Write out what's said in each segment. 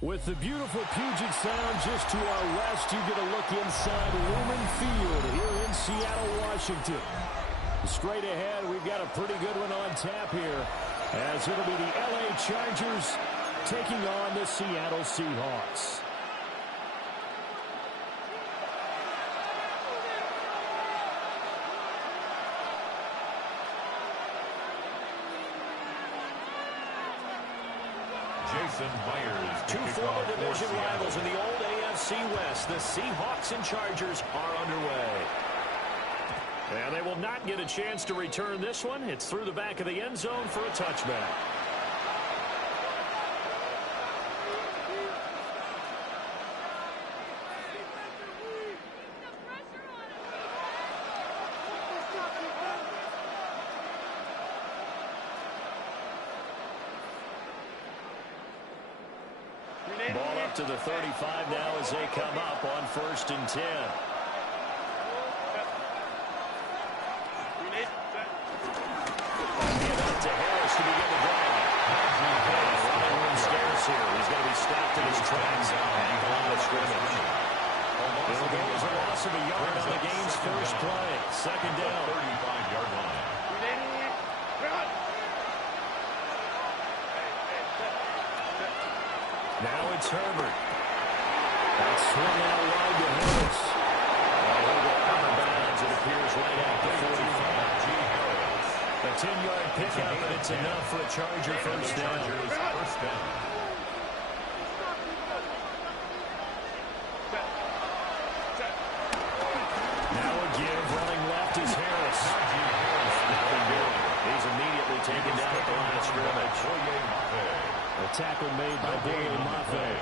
With the beautiful Puget Sound just to our west, you get a look inside Lumen Field here in Seattle, Washington. Straight ahead, we've got a pretty good one on tap here, as it'll be the LA Chargers taking on the Seattle Seahawks. Two former division rivals in the old AFC West. The Seahawks and Chargers are underway. And they will not get a chance to return this one. It's through the back of the end zone for a touchback. Ball up to the 35 now as they come up on 1st and 10. To Harris to begin the drive. Running room scarce here. He's going to be stopped in his tracks at the line of scrimmage. It'll go as a loss of a yard on the game's first play. 2nd down. 35-yard line. Now it's Herbert. That's swung out wide to Harris. He'll go out of bounds. It appears right at the 45. A 10-yard pickup, and it's enough for a Charger first down. Now a give, running left is Harris. He's immediately taken down at the line of scrimmage. A tackle made by Boye Mafe.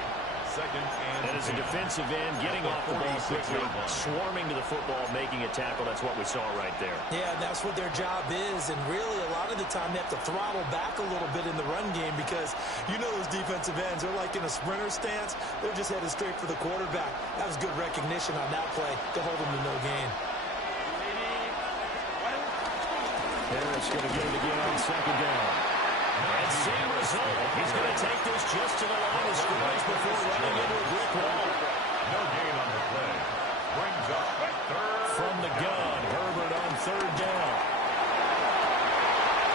And as a defensive end, getting off the ball quickly, swarming to the football, making a tackle. That's what we saw right there. Yeah, that's what their job is. And really, a lot of the time, they have to throttle back a little bit in the run game because you know those defensive ends, they're like in a sprinter stance. They're just headed straight for the quarterback. That was good recognition on that play to hold them to no gain. Harris going to get it again on 2nd down. And same result. He's going to take this just to the line of scrimmage before running into a brick wall. No gain on the play. Brings up third. From the gun, Herbert on 3rd down.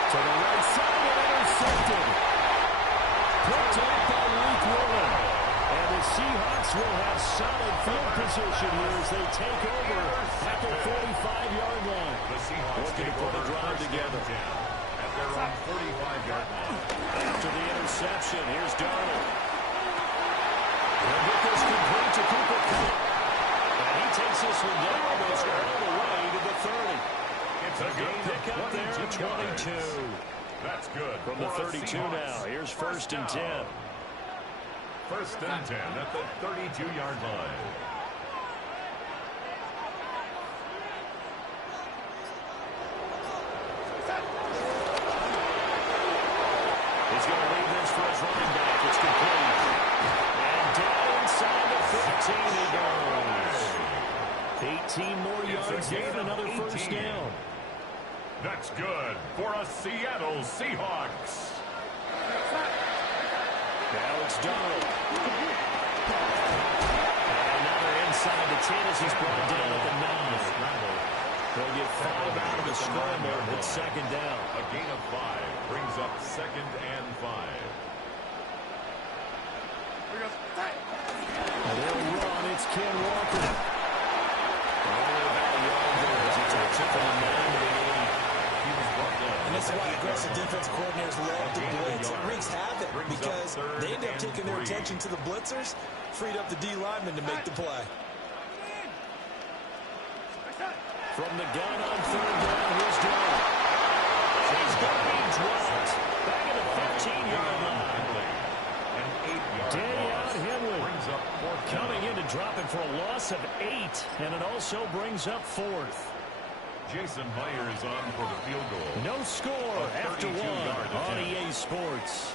To the right side and intercepted. Picked up by Luke Willen. And the Seahawks will have solid field position here as they take over at the 45-yard line. The Seahawks looking to put a drive together. They're on 45-yard line. After the interception, here's Darnold. He'll get this complete to Cooper Kupp. And he takes this one down almost all the way to the 30. It's a good pickup there, 22. That's good. From the 32 now, here's 1st and 10. 1st and 10 at the 32-yard line. He's going to leave this for his running back. It's complete. And down inside the 15 he goes. 18 more yards there and another 1st down. That's good for a Seattle Seahawks. Now it's Darnold. Another inside the 10 as he's brought down at the 9. They'll get 5 out of the scramble. It's 2nd down. A gain of 5 brings up 2nd and 5. And they'll run. It's Ken Walker. Only about a yard there as he takes it from the 9 to the 8. He was brought down. And that's why aggressive defense coordinators love to blitz. It wreaks havoc because they end up taking their attention to the blitzers, freed up the D lineman to make the play. From the gun on 3rd down, here's Darnold. He's going to be dropped. Back at the 15-yard line. Daniel Henley coming in to drop it for a loss of 8, and it also brings up 4th. Jason Myers on for the field goal. No score after 1 on EA Sports.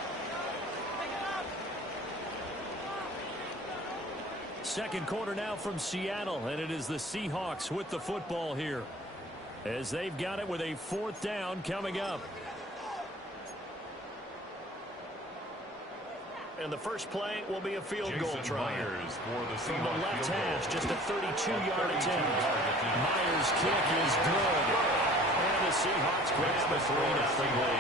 2nd quarter now from Seattle, and it is the Seahawks with the football here as they've got it with a 4th down coming up. And the first play will be a field goal try. From the left hash, just a 32-yard attempt. Myers' kick is good. And the Seahawks grab a 3-0 lead.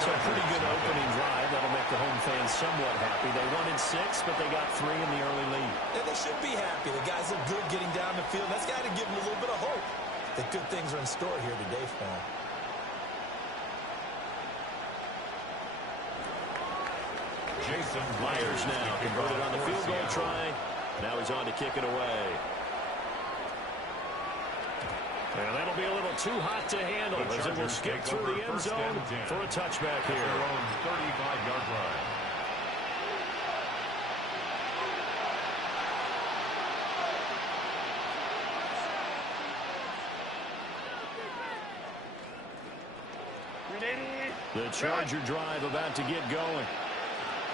So a pretty good opening drive. That'll make the home fans somewhat happy. They wanted 6, but they got 3 in the early lead. And they should be happy. The guys look good getting down the field. That's got to give them a little bit of hope that good things are in store here today for them. Myers now converted on the field goal try. Now he's on to kick it away. And that'll be a little too hot to handle as it will skip through the end zone for a touchback here. 35-yard line. The Charger drive about to get going.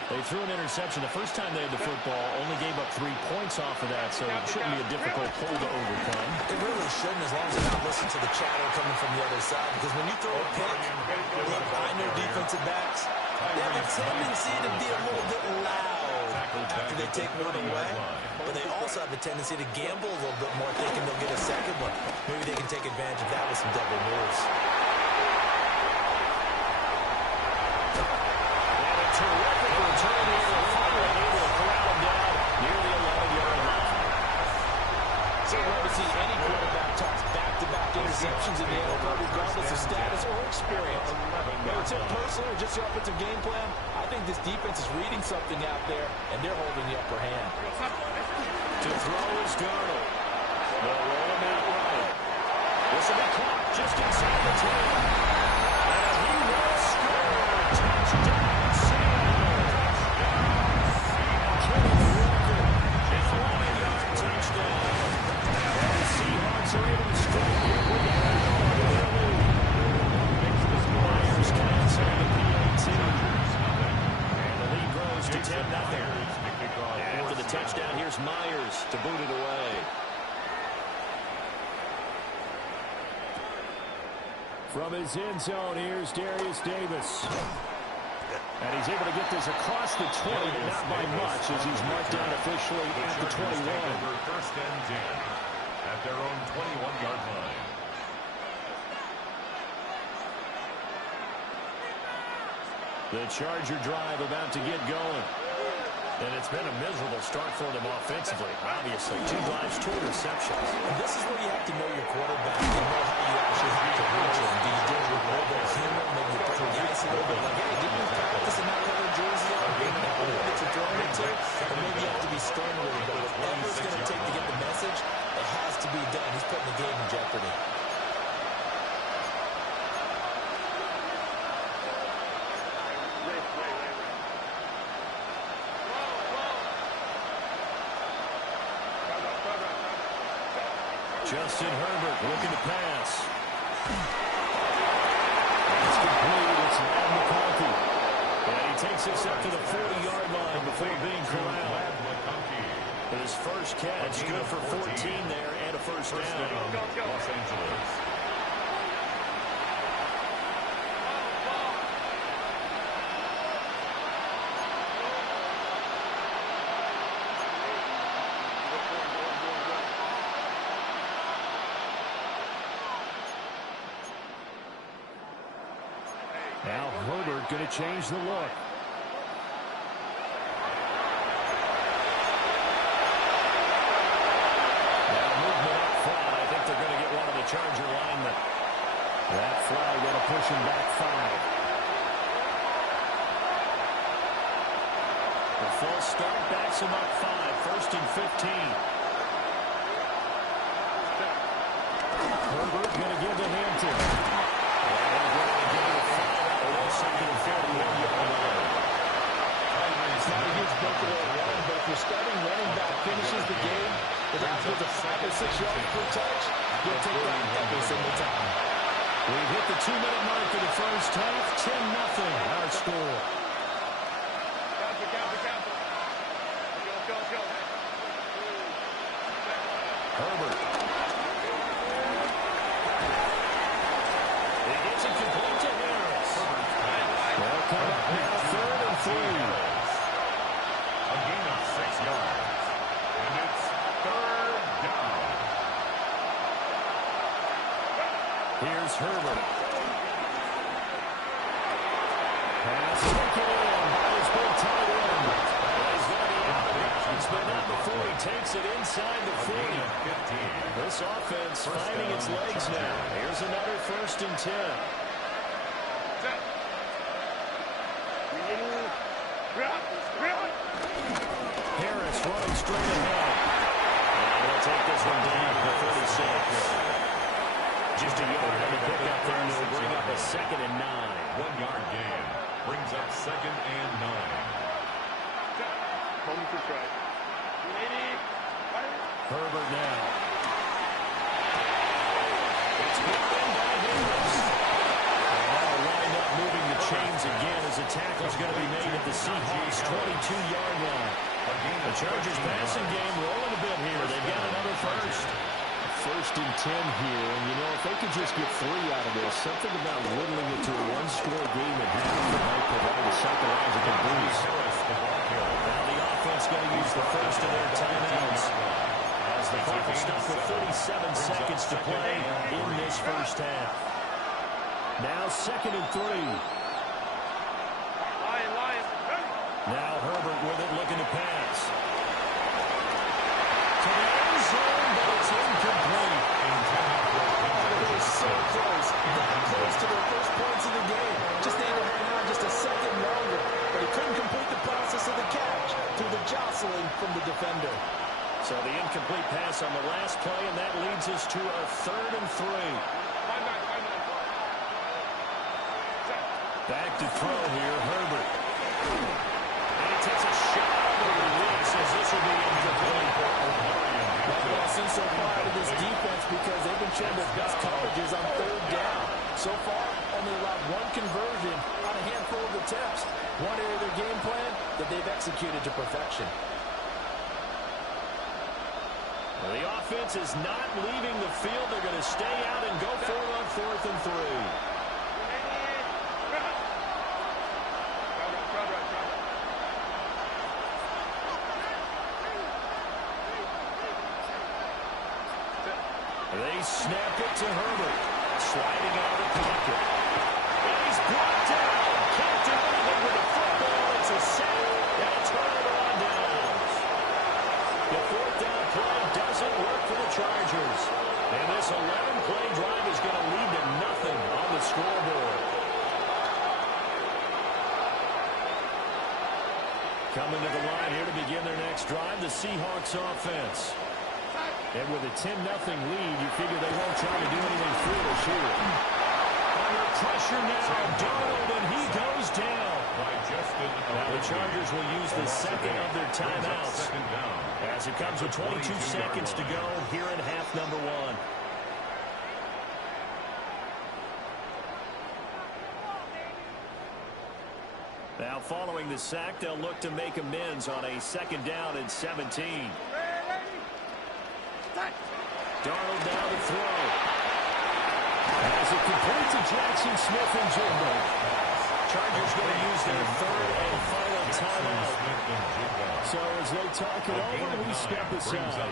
They threw an interception the first time they had the football, only gave up 3 points off of that, so it shouldn't be a difficult hole to overcome. It really shouldn't, as long as they're not listening to the chatter coming from the other side, because when you throw a pick, look, I know defensive backs, they have a tendency to be a little bit loud after they take one away, but they also have a tendency to gamble a little bit more, thinking they'll get a second one. Maybe they can take advantage of that with some double moves. Terrific return here. Finally able to corral him down near the 11-yard line. So we've never seen any quarterback toss back-to-back interceptions in the NFL, regardless of status or experience. Whether it's him personally or just the offensive game plan, I think this defense is reading something out there, and they're holding the upper hand. To throw is Darnold. They'll roll him out right. This will be caught just inside the 10. And he will score. Touchdown. To 10-0. After the touchdown, here's Myers to boot it away. From his end zone, here's Darius Davis. And he's able to get this across the 20, but not by much, as he's marked down officially at the 21. First and 10 at their own 21-yard line. The Charger drive about to get going. And it's been a miserable start for them offensively. Obviously, 2 drives, 2 interceptions. And this is where you have to know your quarterback and know how you actually have to reach him. Do you do it with a little bit of humor, maybe you bring the ice a little bit like, hey, didn't we practice in that color jersey out being that one that you're throwing it to? Or maybe you have to be stern with it. But whatever it's going to take to get the message, it has to be done. He's putting the game in jeopardy. Justin Herbert looking to pass. It's complete. It's Matt McConkey. And he takes this up to the 40-yard line before being corralled. His first catch, good for 14 there and a first down. Los Angeles. Now Herbert going to change the look. Now movement up front. I think they're going to get one of the Charger linemen. That flag going to push him back 5. The full start backs him up 5. First and 15. Herbert going to give to Hampton. Second and 41-yard line. It's not a huge breakaway run, but if your starting running back finishes the game with upwards of 5 or 6 yards per touch, you'll take that every single time. We've hit the 2-minute mark of the first half. 10-0 our score. Herbert. He gets it complete to Harris. They'll come up now 3rd and 3. Here's Herbert. Pass taken in by his big tight end. He's going to be out of bounds, but not before he takes it inside the 40. This offense finding its legs now. Here's another 1st and 10. Harris running straight ahead. And we'll take this one down to the 36. Just a yard on the pickup there, and it'll bring up a 2nd and 9. 1-yard gain brings up 2nd and 9. Herbert now. It's brought in by Harris. And that'll wind up moving the chains again as a tackle's going to be made at the Seahawks' 22-yard line. The Chargers passing game rolling a bit here. They've got another 1st. 1st and 10 here, and you know, if they could just get 3 out of this, something about whittling it to a 1-score game at half might provide a psychological boost. Now the offense going to use the first of their timeouts as the clock will stop with 37 seconds to play in this first half. Now 2nd and 3. Now Herbert with it, looking to pass. To the end zone, but it's incomplete. They're so close. That close to their first points of the game. Just need to hang on just a second longer. But he couldn't complete the process of the catch through the jostling from the defender. So the incomplete pass on the last play, and that leads us to our 3rd and 3. Back to throw here, Herbert. And he takes a shot on the release as this will be incomplete. Well, seen so far out of this defense because they've been showing their best coverages on 3rd down. So far, only allowed 1 conversion on a handful of attempts. One area of their game plan that they've executed to perfection. Well, the offense is not leaving the field. They're going to stay out and go for it on 4th and 3. They snap it to Herbert. Sliding out of the pocket. And he's brought down. Can't do anything with the football. It's a sack and a turnover on downs. The 4th down play doesn't work for the Chargers. And this 11-play drive is going to lead to nothing on the scoreboard. Coming to the line here to begin their next drive, the Seahawks offense. And with a 10-0 lead, you figure they won't try to do anything foolish here. Under pressure now, Darnold, and he goes down. Now the Chargers will use the 2nd of their timeouts as it comes with 22 seconds to go here in half number 1. Now following the sack, they'll look to make amends on a 2nd down and 17. Darnold down to throw. As it completes to Jackson Smith-Njigba. Chargers going to use their 3rd and final timeout. So as they talk it over, we step aside.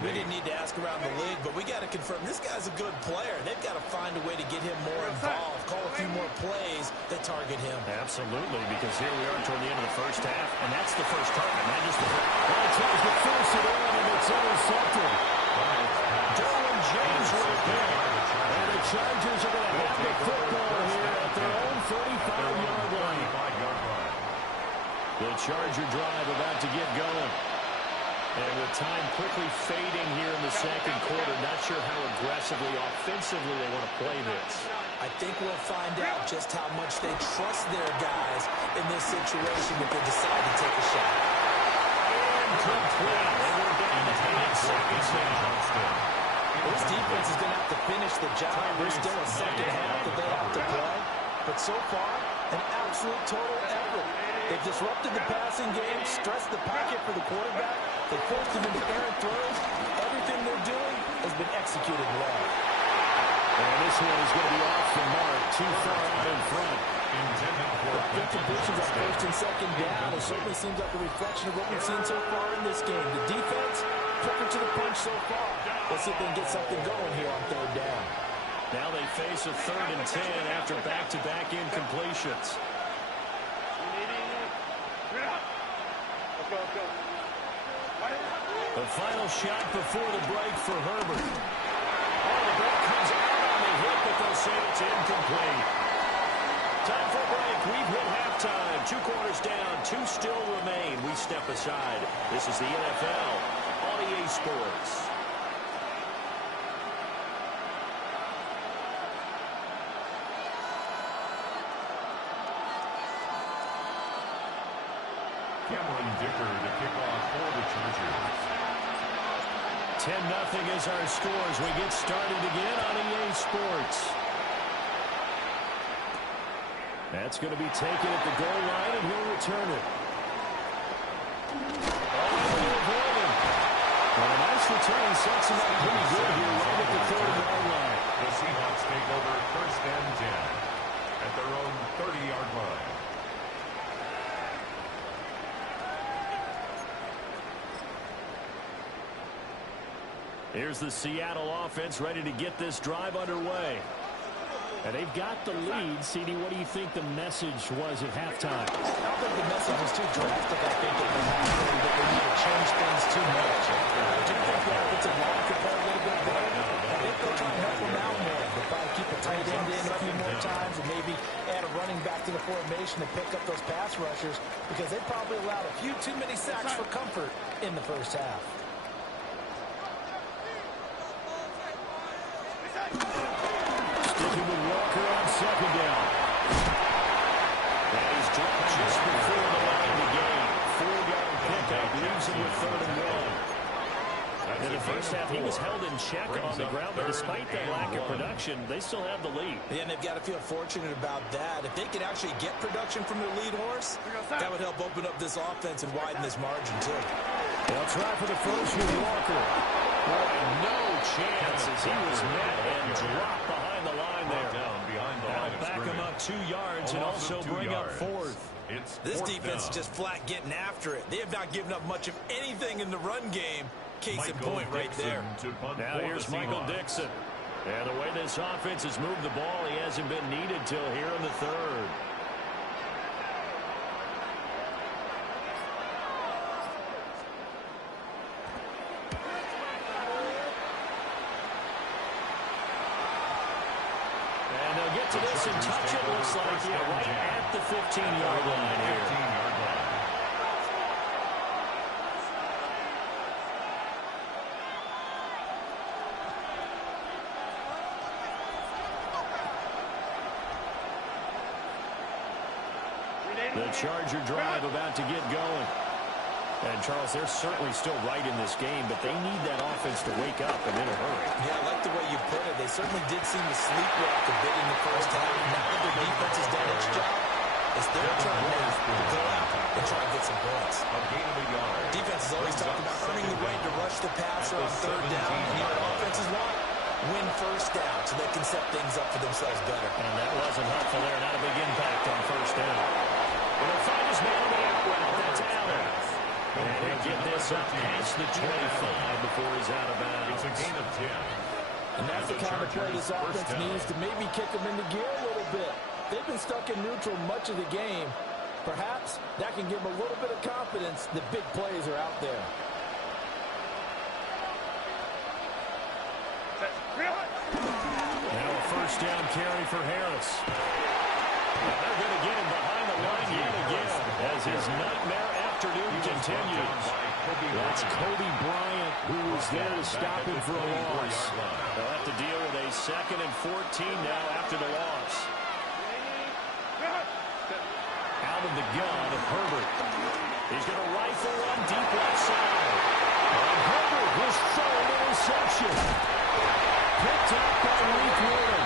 We didn't need to ask around the league, but we got to confirm this guy's a good player. They've got to find a way to get him more involved, call a few more plays that target him. Absolutely, because here we are toward the end of the first half, and that's the first target, not just the first. Well, it tries to force it in, and it's intercepted. Derwin James right there. And the Chargers are going to have the football here at their own 35-yard line. The Charger drive about to get going. And with time quickly fading here in the 2nd quarter, not sure how aggressively, offensively they want to play this. I think we'll find out just how much they trust their guys in this situation if they decide to take a shot. Incomplete. And we're down to 8 seconds now. This defense is going to have to finish the job. There's still a 2nd half that they have to play. But so far, an absolute total effort. They've disrupted the passing game, stressed the pocket for the quarterback. They forced him into errant throws. Everything they're doing has been executed well. And this one is going to be off the mark, too far out in front. Defensive positions on 1st and 2nd down. It certainly seems like a reflection of what we've seen so far in this game. The defense, quicker to the punch so far. Let's see if they can get something going here on 3rd down. Now they face a 3rd and 10 after back-to-back incompletions. The final shot before the break for Herbert. Oh, the ball comes out on the hit, but they'll say it's incomplete. Time for a break. We've hit halftime. 2 quarters down. 2 still remain. We step aside. This is the NFL on EA Sports. Cameron Dicker to kick off for the Chargers. 10-0 is our score as we get started again on EA Sports. That's going to be taken at the goal line, and he'll return it. Well, a nice return sets him up pretty good here right at the 30-yard line. The Seahawks take over 1st and 10 at their own 30-yard line. Here's the Seattle offense ready to get this drive underway. And they've got the lead. CD, what do you think the message was at halftime? I don't think the message was too drastic. I think that they need to change things too much. I do think the offensive line could play a little bit better. I think they'll try to help them out more. They'll probably keep a tight end in a few more times and maybe add a running back to the formation to pick up those pass rushers because they probably allowed a few too many sacks for comfort in the first half. Sticking with Walker on 2nd down. And he's dropped just before the line to gain. 4-yard pickup leaves him with 3rd and 1. In the first half, he was held in check on the ground, but despite that lack of production, they still have the lead. Yeah, and they've got to feel fortunate about that. If they can actually get production from their lead horse, that would help open up this offense and widen this margin, too. They'll try for the first with Walker. Boy, no chances. He was met and dropped behind the line there. That'll back him up 2 yards and also bring up 4th. This defense is just flat getting after it. They have not given up much of anything in the run game. Case in point right there. Now here's Michael Dixon. And the way this offense has moved the ball, he hasn't been needed till here in the 3rd. And they'll get to this and touch it, looks like, yeah, right at the 15-yard line here. The Charger drive about to get going. And, Charles, they're certainly still right in this game, but they need that offense to wake up and in a hurry. Yeah, I like the way you put it. They certainly did seem to sleepwalk a bit in the first half. Now that their defense has done its job, it's their turn now to go out and try and get some points. Defense is always talking about earning the right to rush the passer on 3rd down. And you know what offenses want? Win 1st down so they can set things up for themselves better. And that wasn't helpful there. Not a big impact on 1st down. And they'll find his man on the out route. That's Allen. And he'll get this up past the 25 before he's out of bounds. It's a gain of 10. And that's the kind of play this offense needs to maybe kick them into gear a little bit. They've been stuck in neutral much of the game. Perhaps that can give them a little bit of confidence that big plays are out there. Now a 1st down carry for Harris. And they're going to get him behind the line yet again as his nightmare afternoon continues. That's Kobe Bryant who was there to stop him for a loss. They'll have to deal with a 2nd and 14 now after the loss. Out of the gun of Herbert. He's going to rifle one deep left side. And Herbert was thrown interception. Picked up by Leaf Warren.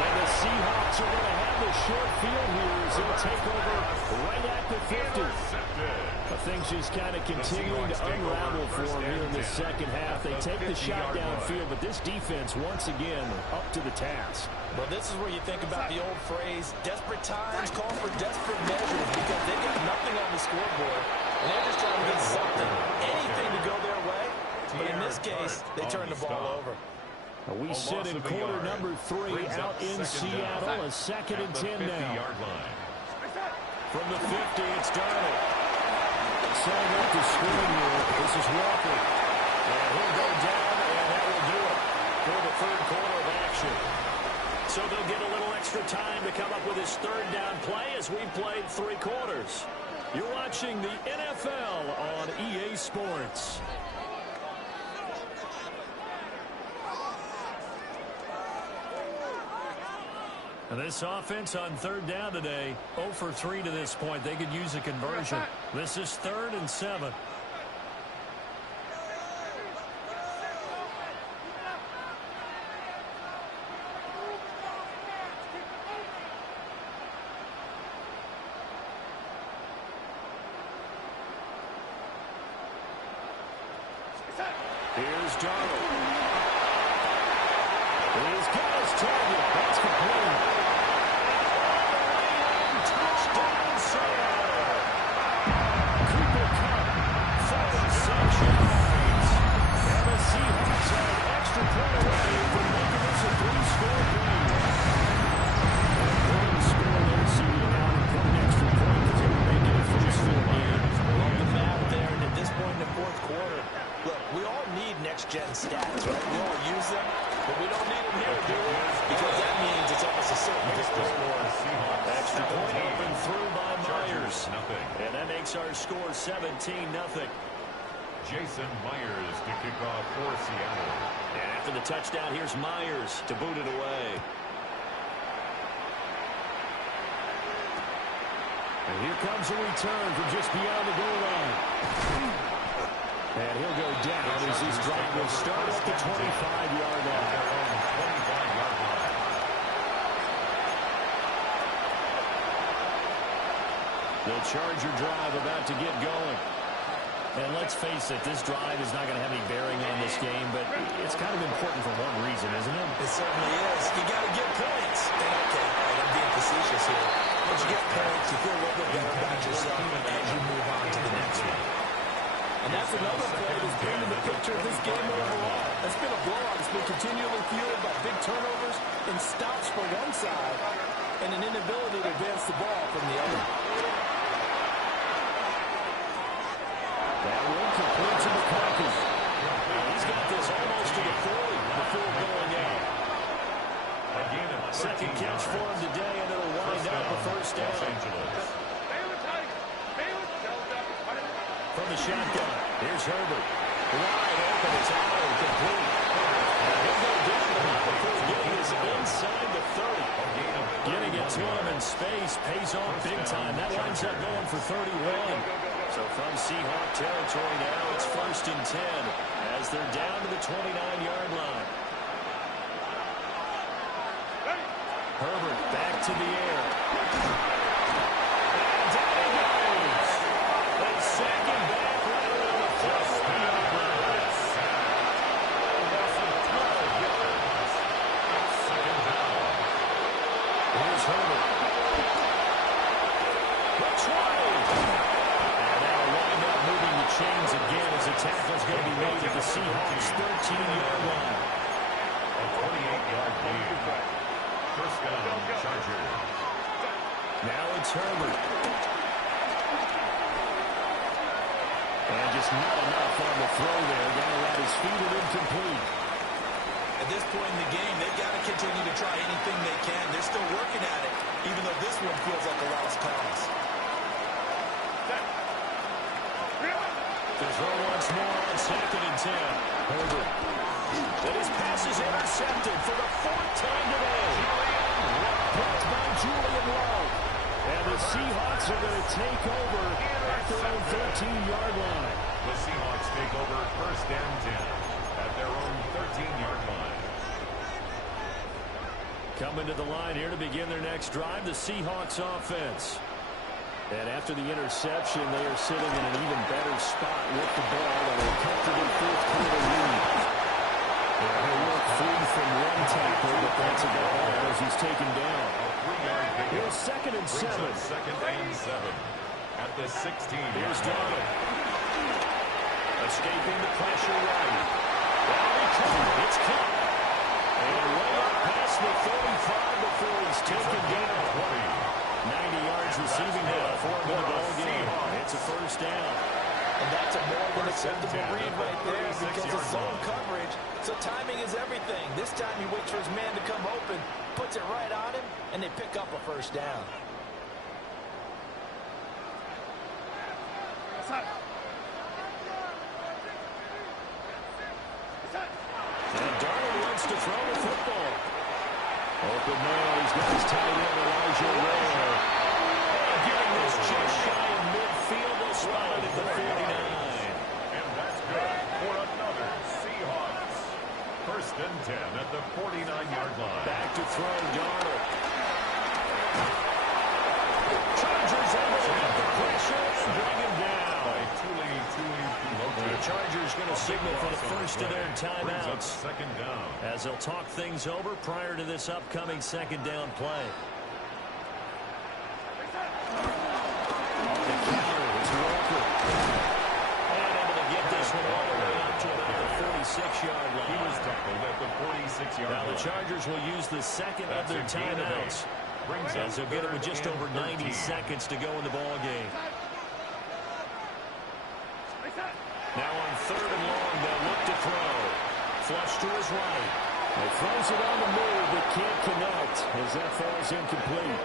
And the Seahawks are going to have the short field here as they'll take over right at the 50. Things just kind of continuing to unravel for them here in the second half. They take the shot downfield, but this defense, once again, up to the task. Well, this is where you think about the old phrase, desperate times call for desperate measures, because they got nothing on the scoreboard, and they're just trying to get something, anything to go their way. But in this case, they turn the ball over. We sit in quarter number 3 out in Seattle. A 2nd and 10 now. From the 50, it's Darnold. Setting up the screen here. This is Walker. And he'll go down, and that will do it for the 3rd quarter of action. So they'll get a little extra time to come up with his 3rd down play as we played 3 quarters. You're watching the NFL on EA Sports. And this offense on 3rd down today, 0 for 3 to this point. They could use a conversion. This is 3rd and 7. Here's Darnold. He's got his target. That's complete. Touchdown, Seattle. Cooper Kupp, 46 yards. And the Seahawks are an extra point away from making this a 3-score game. One score there, CD, now an important extra point because they were making a 3-score game. Love the math there, and at this point in the 4th quarter, look, we all need next-gen stats, right? We all use them, but we don't need them here, do we? Because that means it's almost a certain distance. Extra point up and through by Myers. And that makes our score 17-0. Jason Myers to kick off for Seattle. And after the touchdown, here's Myers to boot it away. And here comes a return from just beyond the goal line. And he'll go down as this drive will start at the 25-yard line. The Charger drive about to get going. And let's face it, this drive is not going to have any bearing on this game, but it's kind of important for one reason, isn't it? It certainly is. You got to get points. And okay, I'm being facetious here. But you get points, you feel a little bit better about yourself as you move on to the next one. And that's another play that's been in the picture of this game overall. It's been a blowout. It's been continually fueled by big turnovers and stops for one side and an inability to advance the ball from the other. That one complete to McCarthy. He's got this almost to the 40 before going out. Second catch for him today, and it'll wind up a 1st down. From the shotgun, here's Herbert. Wide open, it's out and complete. He'll go down before getting this inside the 30. Getting it to him in space pays off big time. That winds up going for 31. So from Seahawk territory now, it's 1st and 10 as they're down to the 29-yard line. Herbert back to the air. And down he goes. They sack him back right around the 30-yard line. Here's Herbert. The 20. Chains again as the tackle's going to be made at the Seahawks 13-yard line. A 28-yard lead. 1st down, Charger. Now it's Herbert. And just not enough on the throw there. Got around his feet and incomplete. At this point in the game, they've got to continue to try anything they can. They're still working at it, even though this one feels like a lost cause. To throw once more on 2nd and 10. Herbert. And his pass is intercepted for the 4th time today. Blocked by Julian Love. And the Seahawks are going to take over at their own 13-yard line. The Seahawks take over 1st and 10 at their own 13-yard line. Coming to the line here to begin their next drive, the Seahawks offense. And after the interception, they are sitting in an even better spot with the ball and a comfortable 4th quarter lead. He'll work free from one tackle, but that's about all as he's taken down. Here's 2nd and 7. 2nd and 7 at the 16. Here's Darnold. Escaping the pressure right. It's Kupp. And way up past the 35 before he's taken down. 90 yards receiving now for him in the ball game. It's a first down. And that's a more than acceptable read right there because it's zone coverage, so timing is everything. This time he waits for his man to come open, puts it right on him, and they pick up a first down. And Darnold wants to throw the football. Open man, he's got his tight end, Elijah Ware. Getting this just shy of midfield, they'll spot it at the 49. And that's good for another Seahawks. First and 10 at the 49-yard line. Back to throw, Darnold. Chargers able to get the pressure and bring him down. The Chargers going to signal for the first of their timeouts. Second down. As they'll talk things over prior to this upcoming second down play. The counter is Walker. And able to get this one all the way up to about the 46-yard line. He was tackled at the 46-yard line. Now the Chargers will use the second of their timeouts. As they'll get it with just over 90 seconds to go in the ball game. Now on third and long, they'll look to throw. Flush to his right. He throws it on the move, but can't connect as that falls incomplete.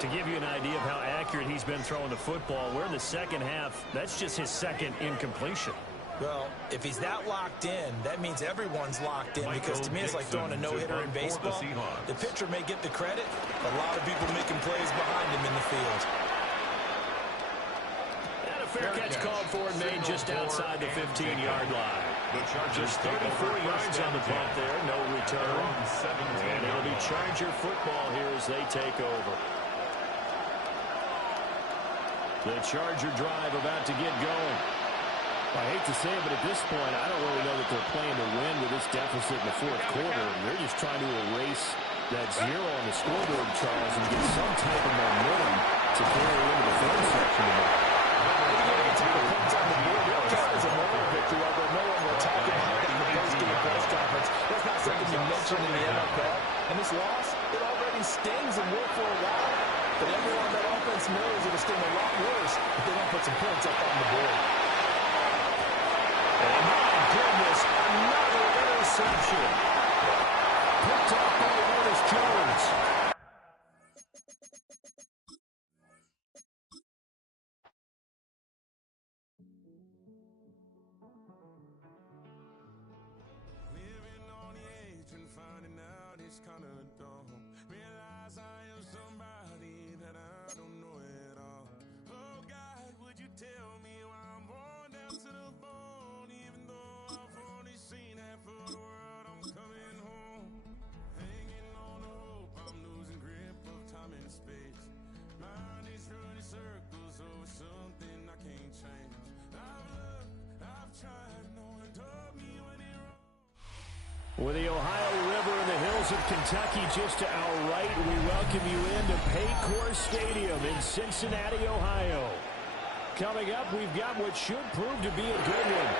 To give you an idea of how accurate he's been throwing the football, we're in the second half. That's just his second incompletion. Well, if he's that locked in, that means everyone's locked in, because to me it's like throwing a no-hitter in baseball. The pitcher may get the credit, but a lot of people making plays behind him in the field. And a fair catch called for and made just outside the 15-yard line. Just 34 yards on the punt there, no return. And it'll be Charger football here as they take over. The Charger drive about to get going. I hate to say it, but at this point, I don't really know that they're playing to win with this deficit in the fourth quarter. They're just trying to erase that zero on the scoreboard, Charles, and get some type of momentum to carry into the third section of it. Points on the board. They'll count as a moral victory, although no one will talk about it in the post-game press conference. That's not something you mention in the NFL. And this loss, it already stings and will for a while. But everyone on that offense knows it'll sting a lot worse if they don't put some points up on the board. Oh, my goodness, another interception. Picked up by Curtis Jones. Living on the edge and finding out it's kind of dumb. Realize I am somebody that I don't know at all. Oh, God, would you tell me why I'm born down to the bone? Even though I've only seen half of the world, I'm coming home. Hanging on to hope, I'm losing grip of time and space. Mind is running circles over something I can't change. I've looked, I've tried, no one told me when it wrong. With the Ohio River and the hills of Kentucky just to our right, we welcome you into Paycor Stadium in Cincinnati, Ohio. Coming up, we've got what should prove to be a good one,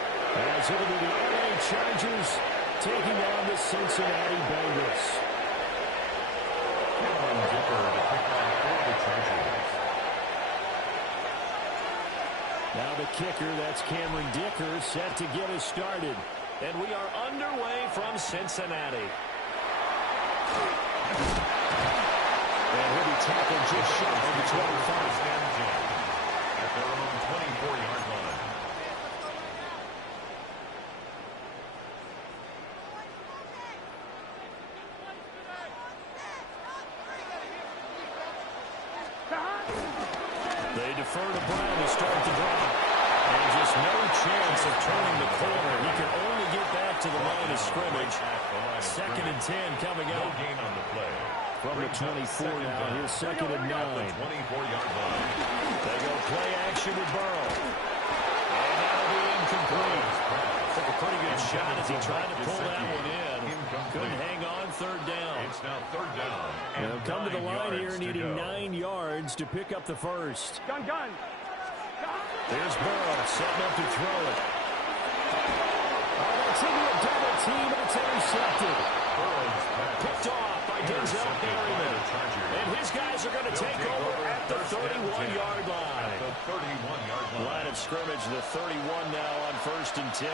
as it'll be the LA Chargers taking on the Cincinnati Bengals. Now the kicker, that's Cameron Dicker, set to get us started. And we are underway from Cincinnati. And he'll be tackled just shy of the 25. At their own 24-yard line. They defer to Brown to start the drive. And just no chance of turning the corner. He can only get back to the line of scrimmage. Second and 10 coming No out. gain on the play. From the 24 now, here's second and 9. 24-yard line. They go play action with Burrow. And that'll be incomplete. Took a pretty good shot as he tried to pull that one in. Couldn't hang on, third down. It's now third down. They'll And come to the 9 line here yards to needing go. 9 yards to pick up the first. Gun. There's Burrow setting up to throw it. Oh, that's into a double team, and it's intercepted. Picked off by Denzel Perryman. And his guys are going to take over at the 31-yard line. Line of scrimmage, the 31 now on 1st and 10.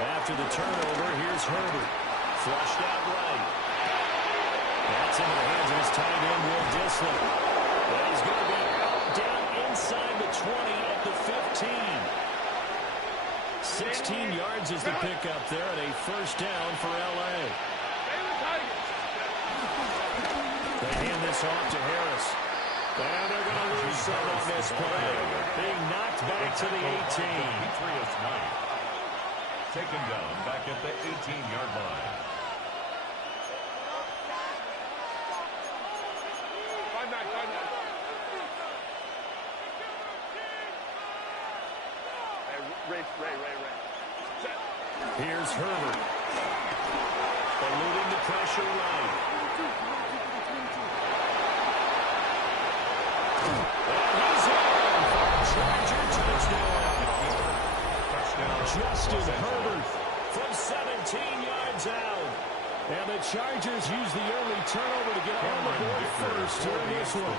After the turnover, here's Herbert. Flushed out right. That's into the hands of his tight end, Will Disley. And he's going to be out down inside the 20 at the 15. 16 yards is the pickup there, and a first down for L.A. They hand this off to Harris. And they're going to lose some on this play. Being knocked back to the 18. Taken down back at the 18-yard line. Here's Herbert. Eluding the pressure right. And he's in for a Charger touchdown. Justin Herbert from 17 yards out. And the Chargers use the early turnover to get on the board first here in this one.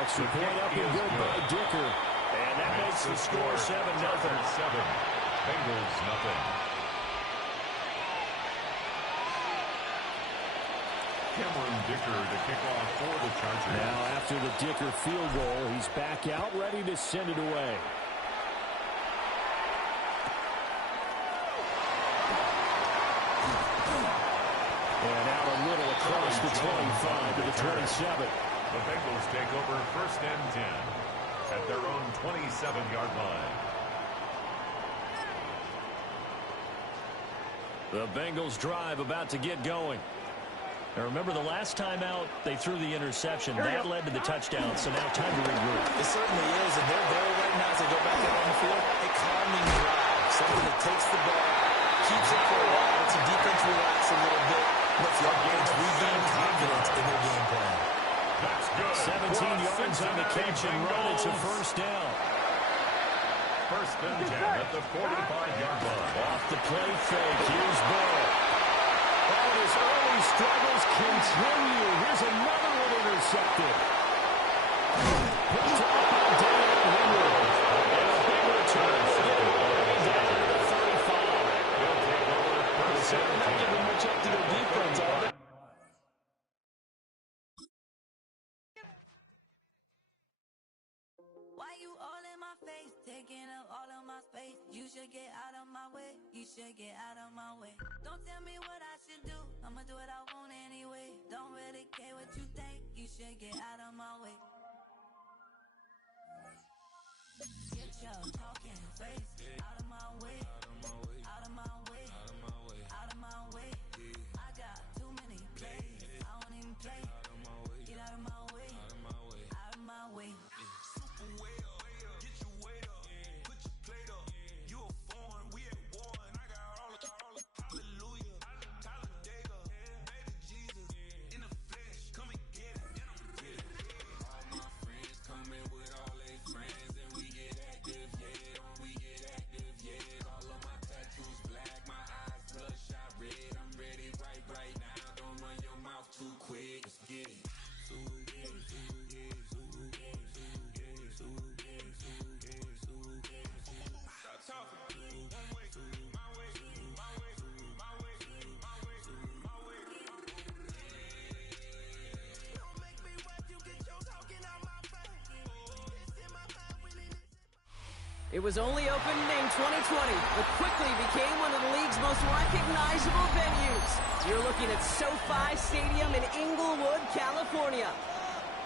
Extra point up and good by Dicker. And that makes the score 7-0. Bengals nothing. Cameron Dicker to kick off for the Chargers. Now after the Dicker field goal, he's back out ready to send it away. And out a little across the 25 to the 27. The Bengals take over 1st and 10 at their own 27-yard line. The Bengals drive about to get going. Now remember, the last time out, they threw the interception. That led to the touchdown, so now time to regroup. It certainly is, and they're there right now as they go back out on the field. A calming drive, something that takes the ball, keeps it for a while, lets the defense relax a little bit, lets the offense regain confidence in their game plan. That's good. 17 yards on the catch and run. It's a first down. 1st and 10 at the 45-yard line. Off the play fake. Here's Burrow. Oh, his early struggles continue. Here's another one intercepted. Picked up by Daniel Henry. And a big return for the down to the 35. So they're not giving much up to their defense, are they? Why you all in my face, taking up all of my space? You should get out of my way. You should get out of my way. Don't tell me what I should do. I'ma do what I want anyway. Don't really care what you think. You should get out of my way. Get your talking face out of my way. Out of my way. Out of my way. I got too many plays. I don't even play. Get out of my way. Out of my way. It was only opened in 2020, but quickly became one of the league's most recognizable venues. You're looking at SoFi Stadium in Inglewood, California.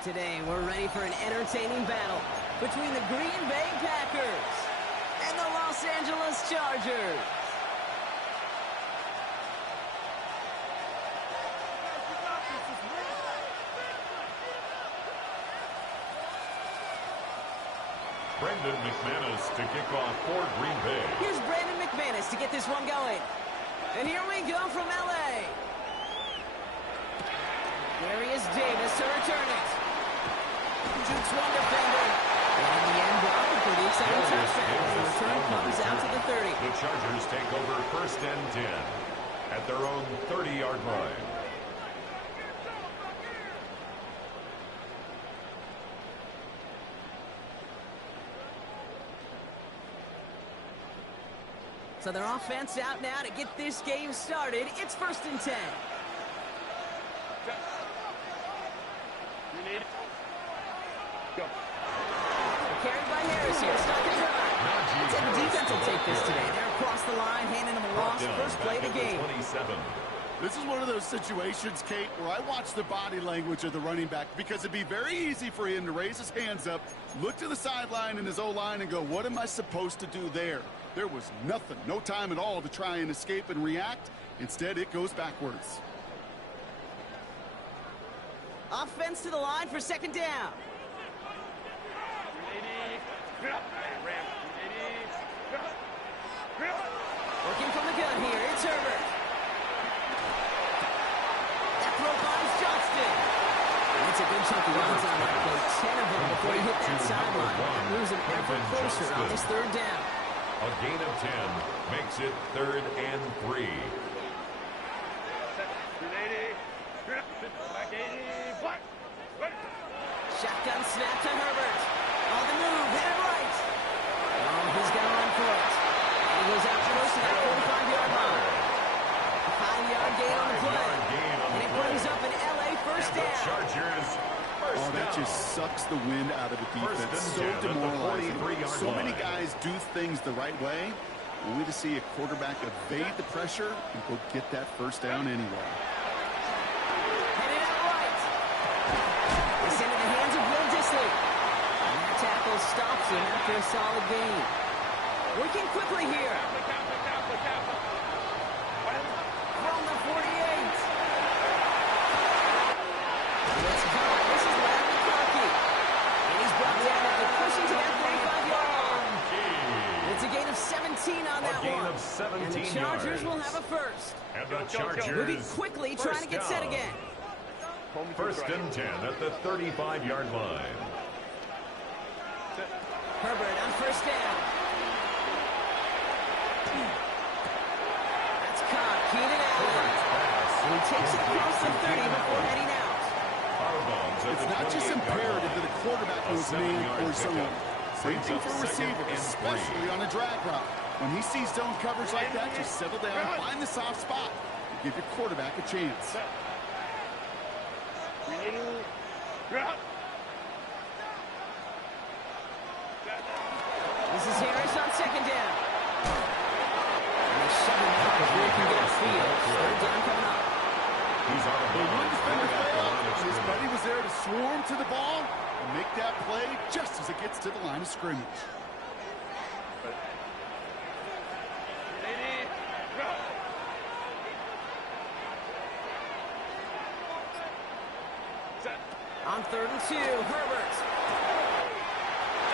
Today, we're ready for an entertaining battle between the Green Bay Packers and the Los Angeles Chargers. Brendan McManus to kick off for Green Bay. Here's Brandon McManus to get this one going. And here we go from L.A. There he is, Davis, to return it. jukes one defender. And in the end, Brown for the exciting touchdown. The return comes out to the 30. The Chargers take over 1st and 10 at their own 30-yard line. So their offense out now to get this game started. It's 1st and 10. Carried by Harris here. Start the drive. Let's have the defense will take this today. They're across the line, handing them a loss. First play of the game. 27. This is one of those situations, Kate, where I watch the body language of the running back because it'd be very easy for him to raise his hands up, look to the sideline in his O-line and go, what am I supposed to do there? There was nothing, no time at all to try and escape and react. Instead, it goes backwards. Offense to the line for 2nd down. Working from the gun here, it's Herbert. That throw finds Johnston. That's a good chunk of runs on that play. 10 of them before he hit that sideline. Moves him ever closer on this 3rd down. A gain of 10 makes it 3rd and 3. Shotgun snap to Herbert. On the move, hit it right. Oh, he's going to run for it. He goes out close to that 45-yard line. A 5-yard gain on the play. And it brings up an LA first down. Chargers. Oh, that just sucks the wind out of the defense. So demoralizing. So many guys do things the right way, only to see a quarterback evade the pressure and go get that first down anyway. Headed out right. It's into the hands of Will Dissly. And that tackle stops him after a solid gain. Working quickly here. From the 48. Let's go. This is Larry McCarthy. And he's brought down after pushing to that 35-yard line. It's a gain of 17 on that one. Of 17 and the Chargers will have a first. And the Chargers moving quickly, trying to get set again. 1st and 10 at the 35-yard line. Herbert on 1st down. That's caught. Keenan Allen. And he takes it across the 30 before heading out. It's not just imperative that a quarterback knows man or zone. Same thing for a receiver, especially on a drag route. When he sees zone coverage like that, just settle down, find the soft spot, and give your quarterback a chance. This is Harris on 2nd down. And they shove him out before he can get upfield. 3rd down coming up. He's on the One defender failed, and his buddy was there to swarm to the ball and make that play just as it gets to the line of scrimmage. On 3rd and 2, Herbert.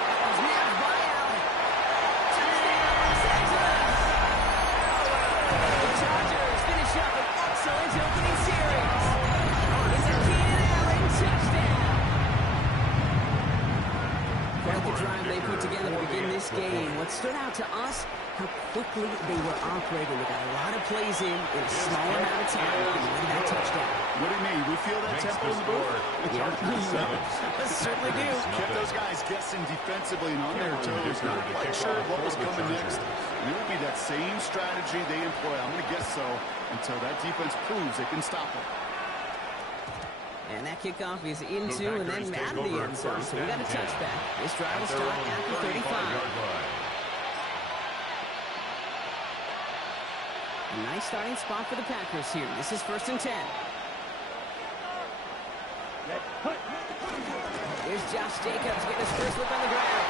That was nabbed by Allen. Touchdown, Los Angeles! The Chargers finish up an excellent opening series. It's a Keenan Allen touchdown. Quite the drive they put together to begin this game. What stood out to us, how quickly they were operating. They got a lot of plays in a small amount of time and made that touchdown. What do you mean? We feel that tempo in the booth? Certainly do. Kept those guys guessing defensively and on their toes. Not quite sure what was coming next. And it will be that same strategy they employ. I'm going to guess so until that defense proves they can stop them. And that kickoff is into and then out of the end zone. So we got a touchback. This drive will start at the 35. A nice starting spot for the Packers here. This is 1st and 10. Here's Josh Jacobs getting his first look on the ground.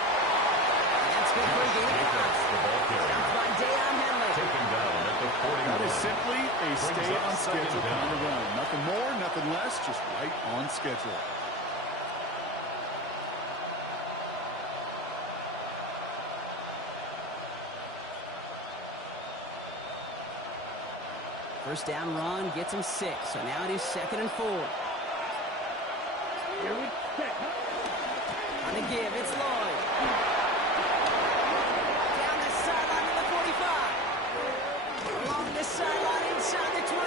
And that's good for a gain of 5. Stopped by Deion Henley. Taken down at the 40. That is simply a stay-on-schedule kind of run. Nothing more, nothing less, just right on schedule. First down run gets him 6. So now it is 2nd and 4. On the give, it's Lloyd. Down the sideline to the 45. Along the sideline inside the 25.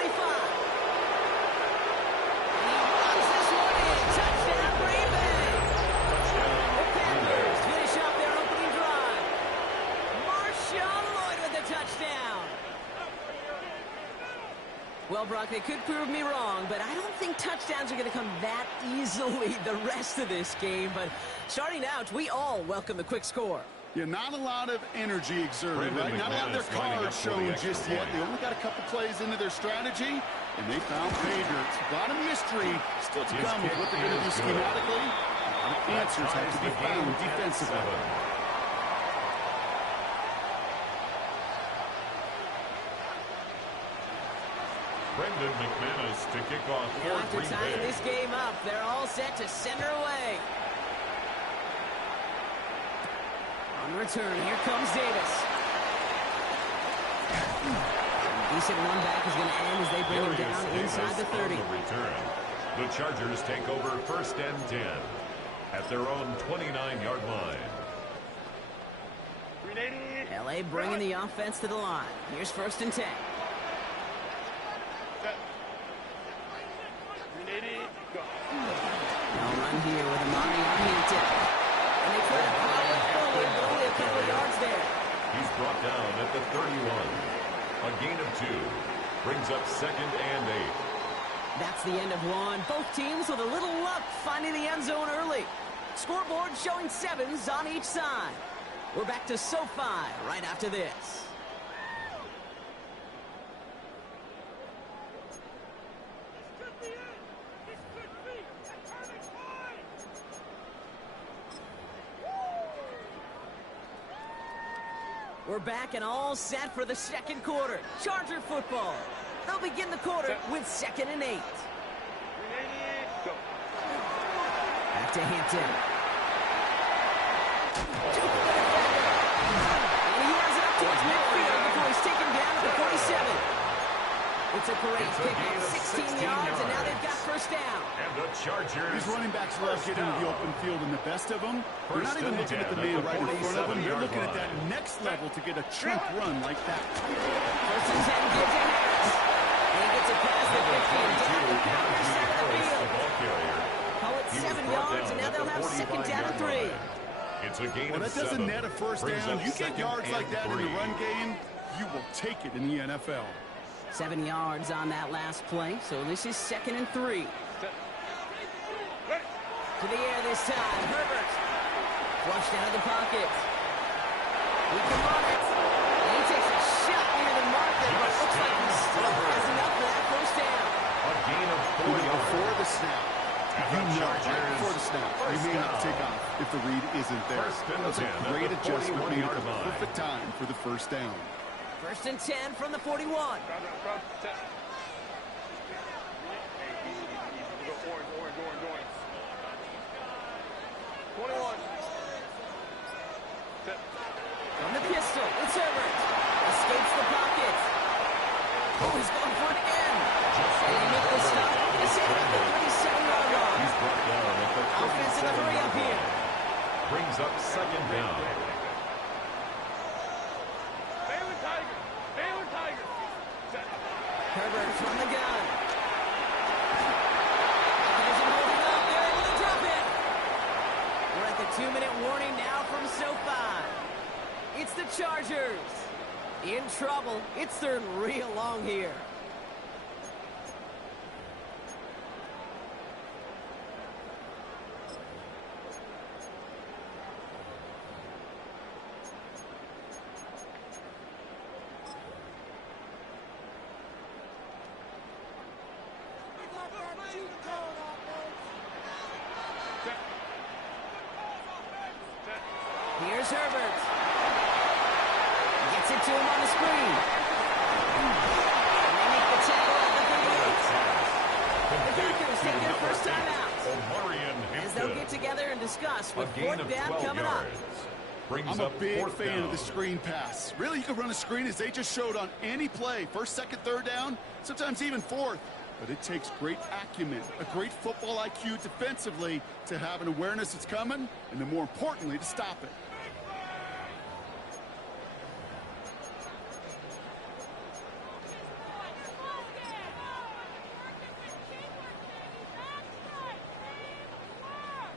And he runs this one in. Touchdown, Green Bay. The Packers finish off their opening drive. Marshawn Lloyd with the touchdown. Well, Brock, they could prove me wrong, but I don't think touchdowns are going to come that easily the rest of this game. But starting out, we all welcome the quick score. Yeah, not a lot of energy exerted, right? Not a lot of their cards shown just yet. They only got a couple plays into their strategy, and they found pay dirt. A lot of mystery still to come with what they're going to do schematically. A lot of answers have to be found defensively. Brendan McManus to kick off for After Green tying Bay. this game up, they're all set to send her away. On return, here comes Davis. Decent run back is going to end as they bring him down inside the 30. On the return. The Chargers take over 1st and 10 at their own 29-yard line. LA bringing the offense to the line. Here's 1st and 10. No run here with Amari on Hampton. And they try to power it forward, but only a couple yards there. He's brought down at the 31. A gain of 2. Brings up 2nd and 8. That's the end of one. Both teams with a little luck finding the end zone early. Scoreboard showing 7s on each side. We're back to SoFi right after this. We're back and all set for the second quarter. Charger football. They'll begin the quarter with 2nd and 8. Back to Hampton. And he has it up towards midfield before he's taken down at the 47. It's a great pickup, 16 yards, and now they've got 1st down. And the Chargers. These running backs love getting into the open field, and the best of them, they're not even looking at the man right in front of them. They're looking at that next level to get a chunk run like that. 1st and 10 gives to Harris. And he gets it past the 50 and down the counter center of the field. Call it 7 yards, and now they'll have 2nd down and 3. It's a gain Well, of that doesn't 7. net a 1st Brings down. up You get 2nd yards like and that in 3. the run game, you will take it in the NFL. 7 yards on that last play, so this is 2nd and 3. To the air this time, Herbert. Flushed out of the pocket. We can run it. And he takes a shot near the marker, but looks like he still has enough for that 1st down. A gain of 4 yards. Before the snap, you know right before the snap, you may have to take off if the read isn't there. 1st and That was 10 a at great the adjustment made at 41-yard the line. perfect time for the 1st down. 1st and 10 from the 41. From the pistol, it's Herbert. Escapes the pocket. Oh, he's going for it again. And he made the stop. He's hit at the 37-yard line. He's brought down at the Offense in a hurry up here. Brings up 2nd down. Herbert from the gun. Isn't holding up. They're able to drop it. We're at the 2-minute warning now from SoFi. It's the Chargers. In trouble. It's 3rd and real long here. Here's Herbert. Gets it to him on the screen. And they make the tackle at the 38. The Packers take their 1st time out. As they'll get together and discuss A with gain 4th of down 12 coming up. yards. Brings I'm a up big 4th fan down. of the screen pass. Really, you can run a screen as they just showed on any play. 1st, 2nd, 3rd down, sometimes even 4th. but it takes great acumen, a great football IQ defensively to have an awareness it's coming, and then more importantly, to stop it.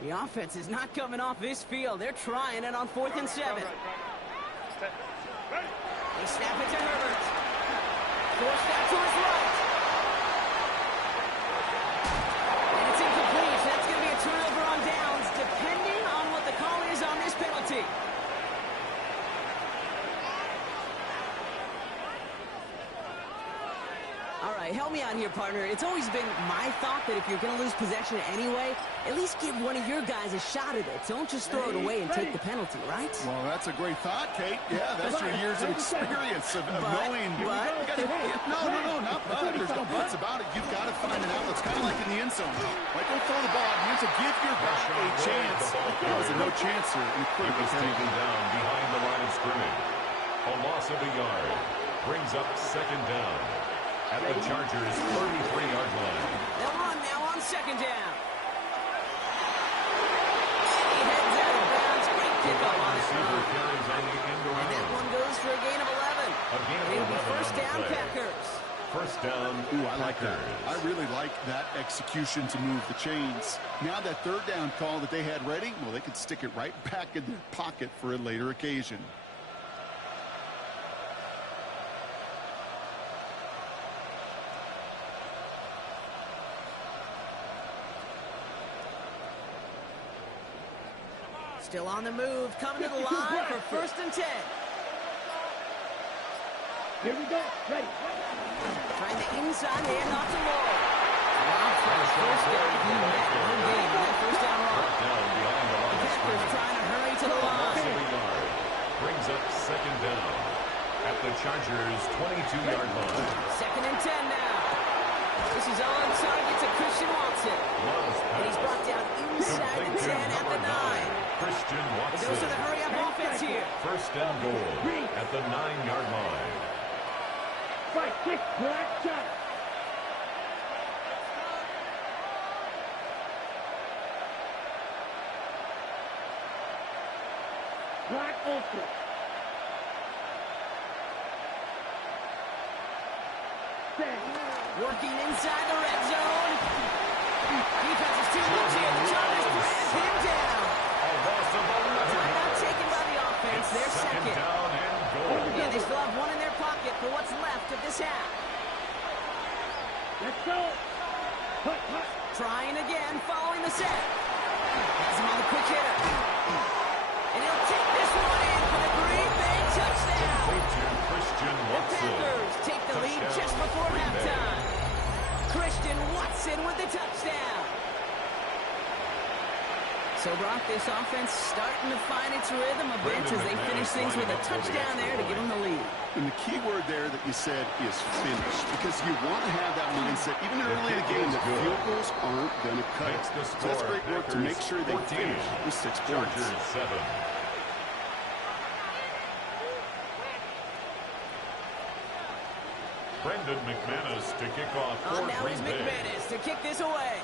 The offense is not coming off this field. They're trying it on 4th and 7. They snap it to Herbert. Forced out to his right. And it's incomplete. That's going to be a turnover on downs, depending on what the call is on this penalty. All right, help me out here, partner. It's always been my thought that if you're going to lose possession anyway, at least give one of your guys a shot at it. Don't just throw it away and take the penalty, right? Well, that's a great thought, Kate. Yeah, that's your years of experience of knowing. No, not but. There's no buts about it. You've got to find an outlet. It's kind of like in the end zone. Right? Don't throw the ball out. You have to give your guy a chance. There was a no chance here. He was taken down behind the line of scrimmage. A loss of a yard brings up 2nd down at the Chargers' 33-yard line. They'll run now on 2nd down. He heads out of bounds. Great kickoff on it. Carries on the end around. And that one goes for a gain of 11. It'll be 1st down, Packers. 1st down, Ooh, I like that. I really like that execution to move the chains. Now that 3rd down call that they had ready, well, they could stick it right back in their pocket for a later occasion. Still on the move, coming to the line for 1st and 10. Here we go. Ready. Trying the inside handoff to Moore. Rob for the 1st down. He met one game on that 1st down run. The Packers trying to hurry to the line. Brings up 2nd down at the Chargers' 22-yard line. 2nd and 10 now. This is on target to Christian Watson. And he's brought down inside the 10 at the 9. Christian Watson. It goes to the hurry-up offense here. 1st and goal at the 9-yard line. Right, kick, black shot. Black ultra. Working inside the red zone. Defense is too much here. The Chargers brand him down. Timeout taken by the offense. They're 2nd. Down and goal. Yeah, they still have one in their pocket for what's left of this half. Let's go. Trying again, following the set. Has him on the quick hitter. And he'll take this one in for the Green Bay touchdown. Christian The Watson. Packers take the lead just before halftime. Christian Watson with the touchdown. So, Brock, this offense starting to find its rhythm a bit as they finish things with a touchdown there to give them the lead. And the key word there that you said is finish, because you want to have that mindset, even early in the game, that field goals aren't going to cut it. So that's great work to make sure they finish with 6 points. Chargers 7. Brendan McManus to kick off for Now is Green Bay. McManus to kick this away.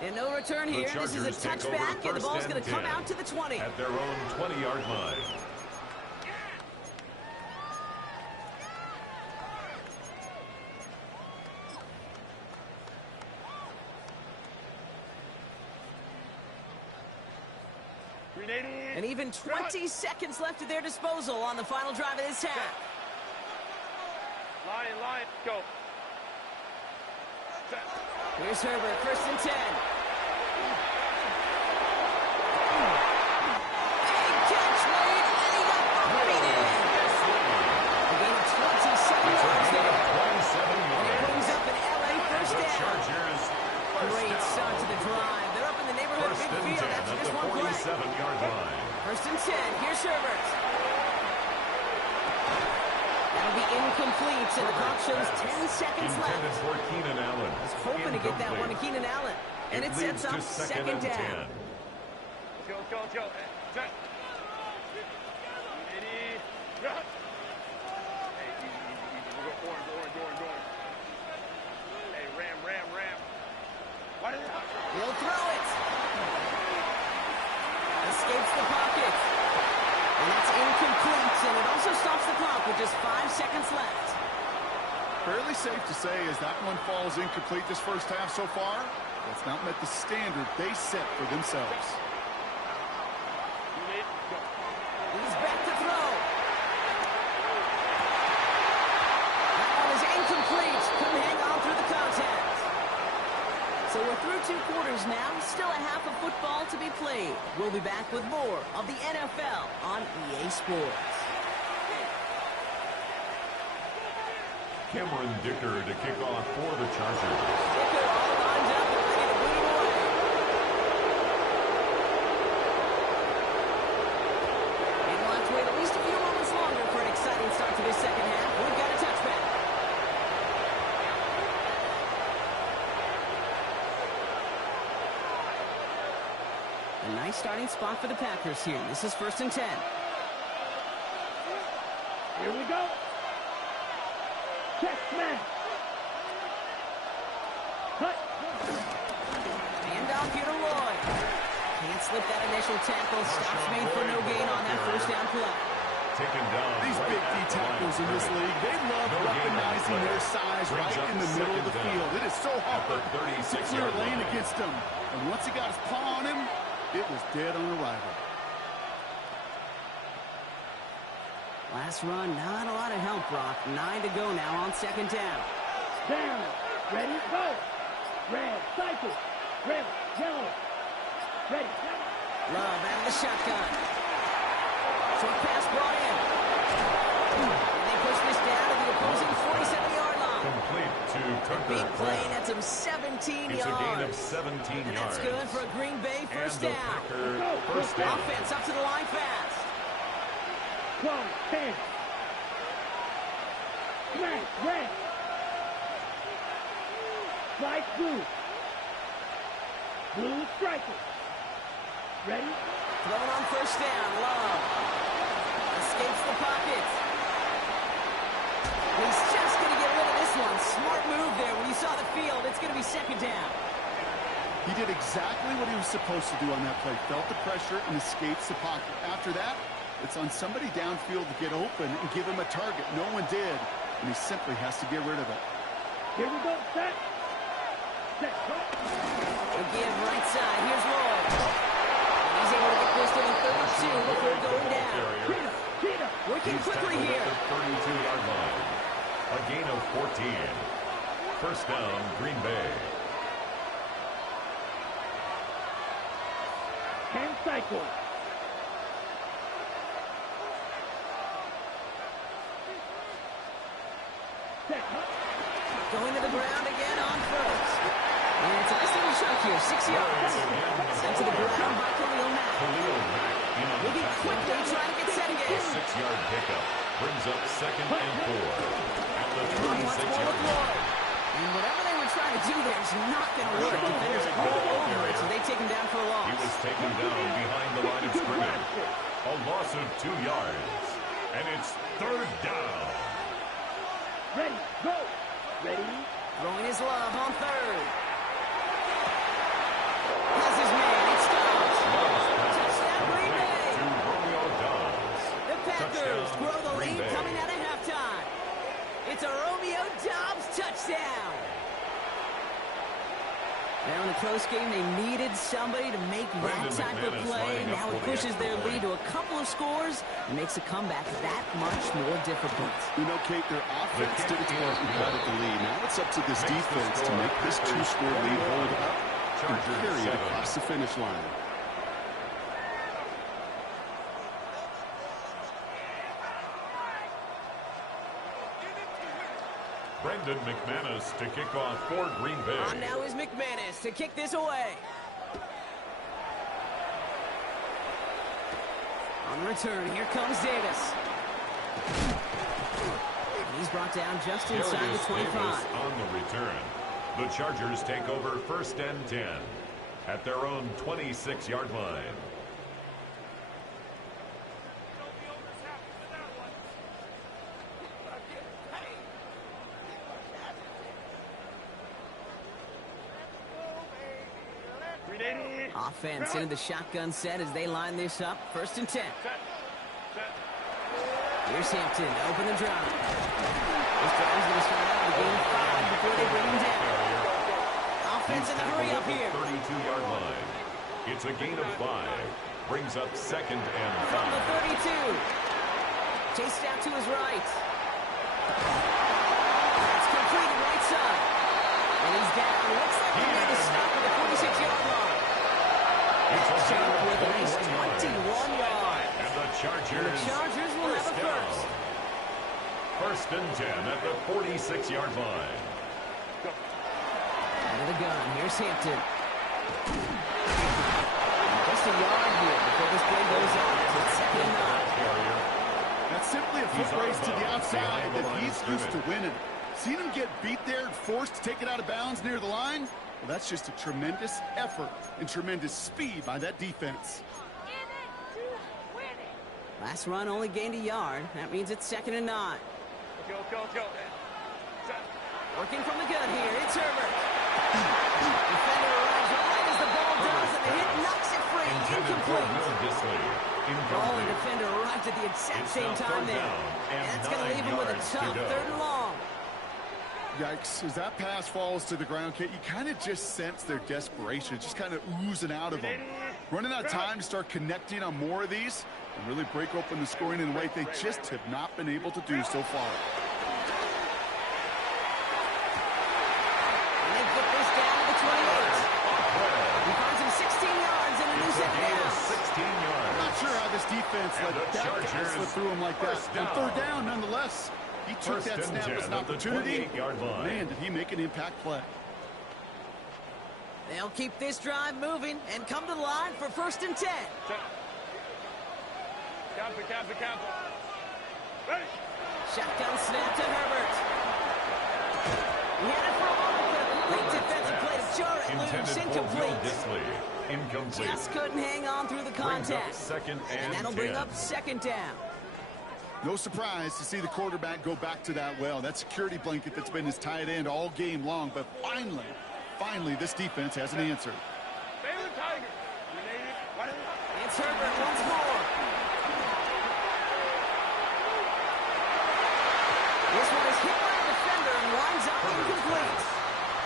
And no return here. This is a touchback, and the ball's going to come out to the 20. At their own 20-yard line. And even 20 seconds left at their disposal on the final drive of this half. Line, go. Here's Herbert, 1st and 10. Big catch made, and he got beat in. A gain of 27 yards there. And it brings up an LA 1st down. Great start to the drive. They're up in the neighborhood of midfield after this one play. 47-yard line. 1st and 10. Here's Herbert. That'll be incomplete, and the clock shows 10 seconds left. For Keenan Allen. I was hoping to get that one to Keenan Allen. And it sets up 2nd down. Go. Ready, run. Hey, Fairly safe to say as that one falls incomplete this first half so far, it's not met the standard they set for themselves. He's back to throw. That one is incomplete. Couldn't hang on through the contact. So we're through 2 quarters now. Still a half of football to be played. We'll be back with more of the NFL on EA Sports. Cameron Dicker to kick off for the Chargers. Dicker all lined up and ready to boot away. And we'll have to wait at least a few moments longer for an exciting start to this second half. We've got a touchback. A nice starting spot for the Packers here. This is 1st and 10. Here we go. Check, man. Cut. And off here to Lloyd. Can't slip that initial tackle. Stops made for no gain on that first down play. Taken down. These right big D at the tackles in line this of league, they love No gain on the recognizing play. their size Brings right up in the middle of the second field. down. It is so hard At the to 36 clear yard lane line. against him. And once he got his paw on him, it was dead on arrival. Last run, not a lot of help, Brock. 9 to go now on 2nd down. Down. Ready, go. Red, cycle. Red, yellow. Ready, go. Love out of the shotgun. Short pass brought in. And they push this down to the opposing 47-yard line. Complete to Tucker. Big play, Craft. that's him 17 It's yards. a gain of 17 And yards. that's good for a Green Bay first and the down. Packer first down. Offense up to the line fast. Go, 10. Smash, red. Strike blue. Blue striker. Ready? Thrown on first down. Love. Escapes the pocket. He's just going to get rid of this one. Smart move there. When you saw the field, it's going to be 2nd down. He did exactly what he was supposed to do on that play. Felt the pressure and escapes the pocket. After that, it's on somebody downfield to get open and give him a target. No one did, and he simply has to get rid of it. Here we go, set. Set, go. Again, right side. Here's Lloyd. And he's able to get this to the 32 before going down. Cheetah, cheetah. Working He's quickly tackled here. at the 32-yard line. A gain of 14. First down, Green Bay. 10 cycle. Set, Going to the ground again on first. And it's a nice little chunk here. 6 yards. Sent to the ground by Khalil Mack. Khalil Mack in on the Moving tackle. quickly, trying to get set A again. 6-yard pickup brings up 2nd and 4 at the Once more 36-yard with line. Lloyd. And whatever they were trying to do there is not going to work. Defenders are all over it, so they take him down for a loss. He was taken down behind the line of scrimmage. A loss of 2 yards. And it's 3rd down. ready, go. Ready, Throwing his love on 3rd. Has his man. It stops. Touchdown, Green Bay. To Romeo Dobbs. The Packers Touchdown, grow the Green lead Bay. coming out of halftime. It's a Romeo Dobbs touchdown. Now in a close game, they needed somebody to make that Brandon type of McManus play. lining up Now for it the pushes extra their point. lead to a couple of scores and makes a comeback that much more difficult. You know, Kate, their offense did its part and got at the lead. Now it's up to this Makes the defense to score make this 2-score lead hold up and Chargers carry it 7. across the finish line. Brendan McManus to kick off for Green Bay. On now is McManus to kick this away. On the return, here comes Davis. And he's brought down just inside the Darius 25. Davis on the return. The Chargers take over 1st and 10 at their own 26-yard line. Offense into the shotgun set as they line this up. 1st and 10. Here's Hampton to open the drive. This drive's going to start out with a defense in the hurry up here. 32-yard line. It's a gain of 5. Brings up 2nd and 5. From the 32. Chased out to his right. That's completed right side. And he's down. Looks like he made a stop at the 46-yard line. That's Chubb with a nice 21 yards. And the Chargers will have a first. First and 10 at the 46-yard line. Out of the gun. Here's Hampton. Just a yard here before this play goes out. It's 2nd and 9. That's simply a foot race to the outside that he's used to winning. Seen him get beat there and forced to take it out of bounds near the line? Well, that's just a tremendous effort and tremendous speed by that defense. Last run only gained a yard. That means it's 2nd and 9. Go. Working from the gun here. It's Herbert. Defender arrives right as the ball does, and the hit knocks it free. Incomplete. Ball and defender arrived at the exact same time there. And that's going to leave him with a tough 3rd and long. Yikes, as that pass falls to the ground, Kate, you kind of just sense their desperation, just kind of oozing out of them. Running out of time to start connecting on more of these and really break open the scoring in a way they just have not been able to do so far. And they get this down to the 28. He finds him 16 yards and a new set down. 16 yards. I'm not sure how this defense let that guy slip through him like that. And 3rd down nonetheless. He took that snap as an opportunity. Man, did he make an impact play. They'll keep this drive moving and come to the line for 1st and 10. Shotgun snap to Herbert. He had it for a moment, but a great defensive play to jar it loose. Incomplete. Just couldn't hang on through the contact. And that'll bring up 2nd down. No surprise to see the quarterback go back to that well. That security blanket that's been his tight end all game long. But finally, this defense has an answer. It's Herbert once more. This one is hit by a defender and winds up incomplete.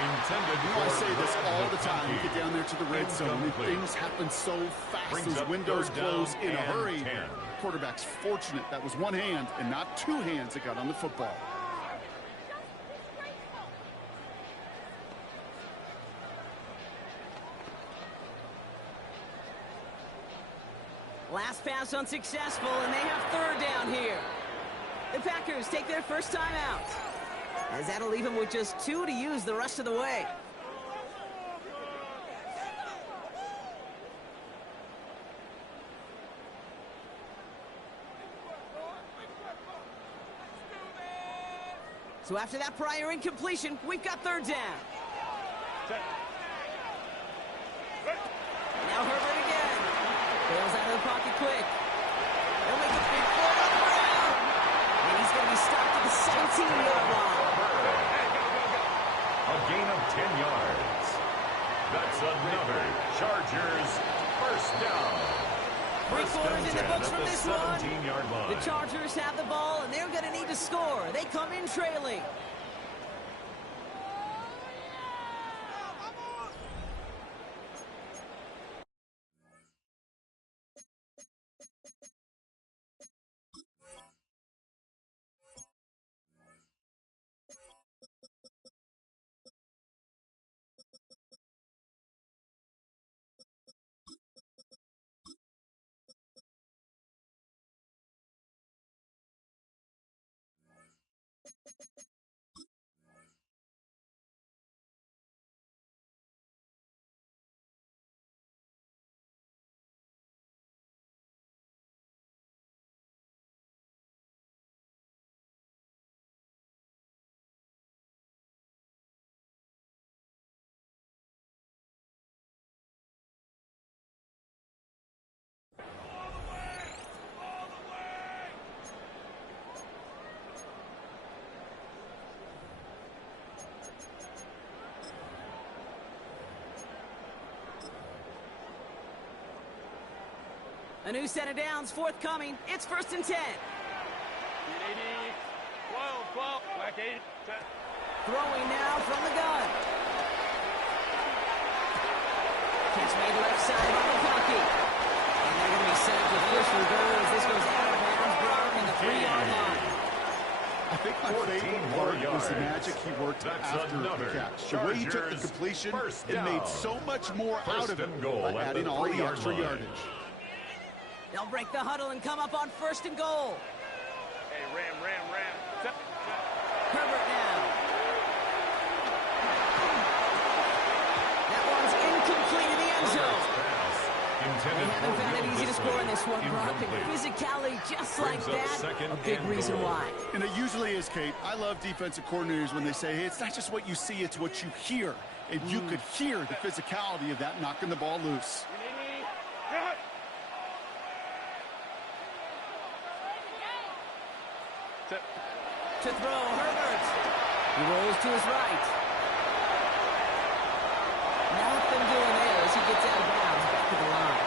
I say this all the time. You get down there to the red zone, and things happen so fast as windows close in a hurry. Quarterback's fortunate that was one hand and not 2 hands that got on the football. Last pass unsuccessful, and they have 3rd down here. The Packers take their first time out, as that'll leave them with just 2 to use the rest of the way. So after that prior incompletion, we've got 3rd down. Now Herbert again. Bails out of the pocket quick. They'll make a big play on the ground. And he's going to be stopped at the 17-yard line. A gain of 10 yards. That's another Chargers first down. 3 quarters in the books from this one. 17-yard line. The Chargers have the ball, and they're going to need to score. They come in trailing. A new set of downs forthcoming. It's 1st and 10. Throwing now from the gun. Catch made left side by McConkey. And they're going to be set up with first and goal as this goes out of bounds, Brock, in the 3-yard line. I think my favorite part was the magic he worked after the catch. The way he took the completion, it made so much more out of it by adding all the extra yardage. They'll break the huddle and come up on first and goal. Hey, Ram. Herbert now. That one's incomplete in the end zone. They haven't found it easy to score in this one, Brock. And physicality just like that, a big reason why. And it usually is, Kate. I love defensive coordinators when they say, hey, it's not just what you see, it's what you hear. And you could hear the physicality of that knocking the ball loose. To throw, Herbert. He rolls to his right. Nothing doing there as he gets out of bounds back to the line.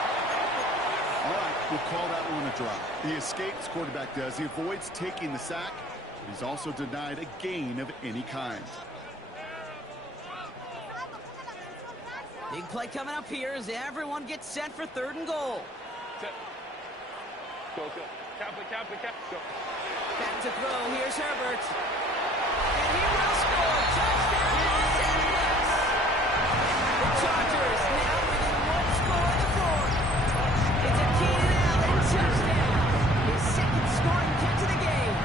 All right, we'll call that one a drop. He escapes, quarterback does. He avoids taking the sack, but he's also denied a gain of any kind. Big play coming up here as everyone gets set for third and goal. Go. Cap. Go. Back to throw. Here's Herbert. And he will score. Touchdown, Los Angeles. The Chargers now within one score of the fourth. It's a Keenan Allen touchdown. His second scoring catch of the game.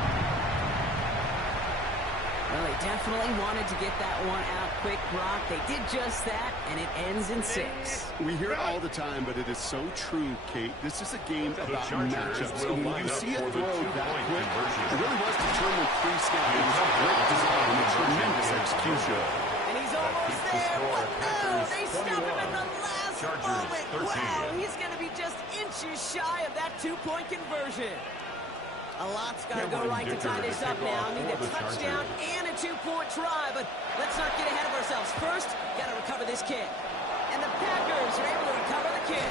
Well, they definitely wanted to get that one out quick, Brock. They did just that, and it ends in 6. We hear it all the time, but it is so true, Kate. This is a game about matchups. And when you see a throw that quick, it really was determined pre-snap. It was a great design and a tremendous execution. And he's almost there, but no, they stop him in the last moment. Wow, he's going to be just inches shy of that 2-point conversion. A lot's got to go right to tie this up now. Need a touchdown and a 2-point try, but let's not get ahead of ourselves. First, got to recover this kick. And the Packers are able to recover the kick.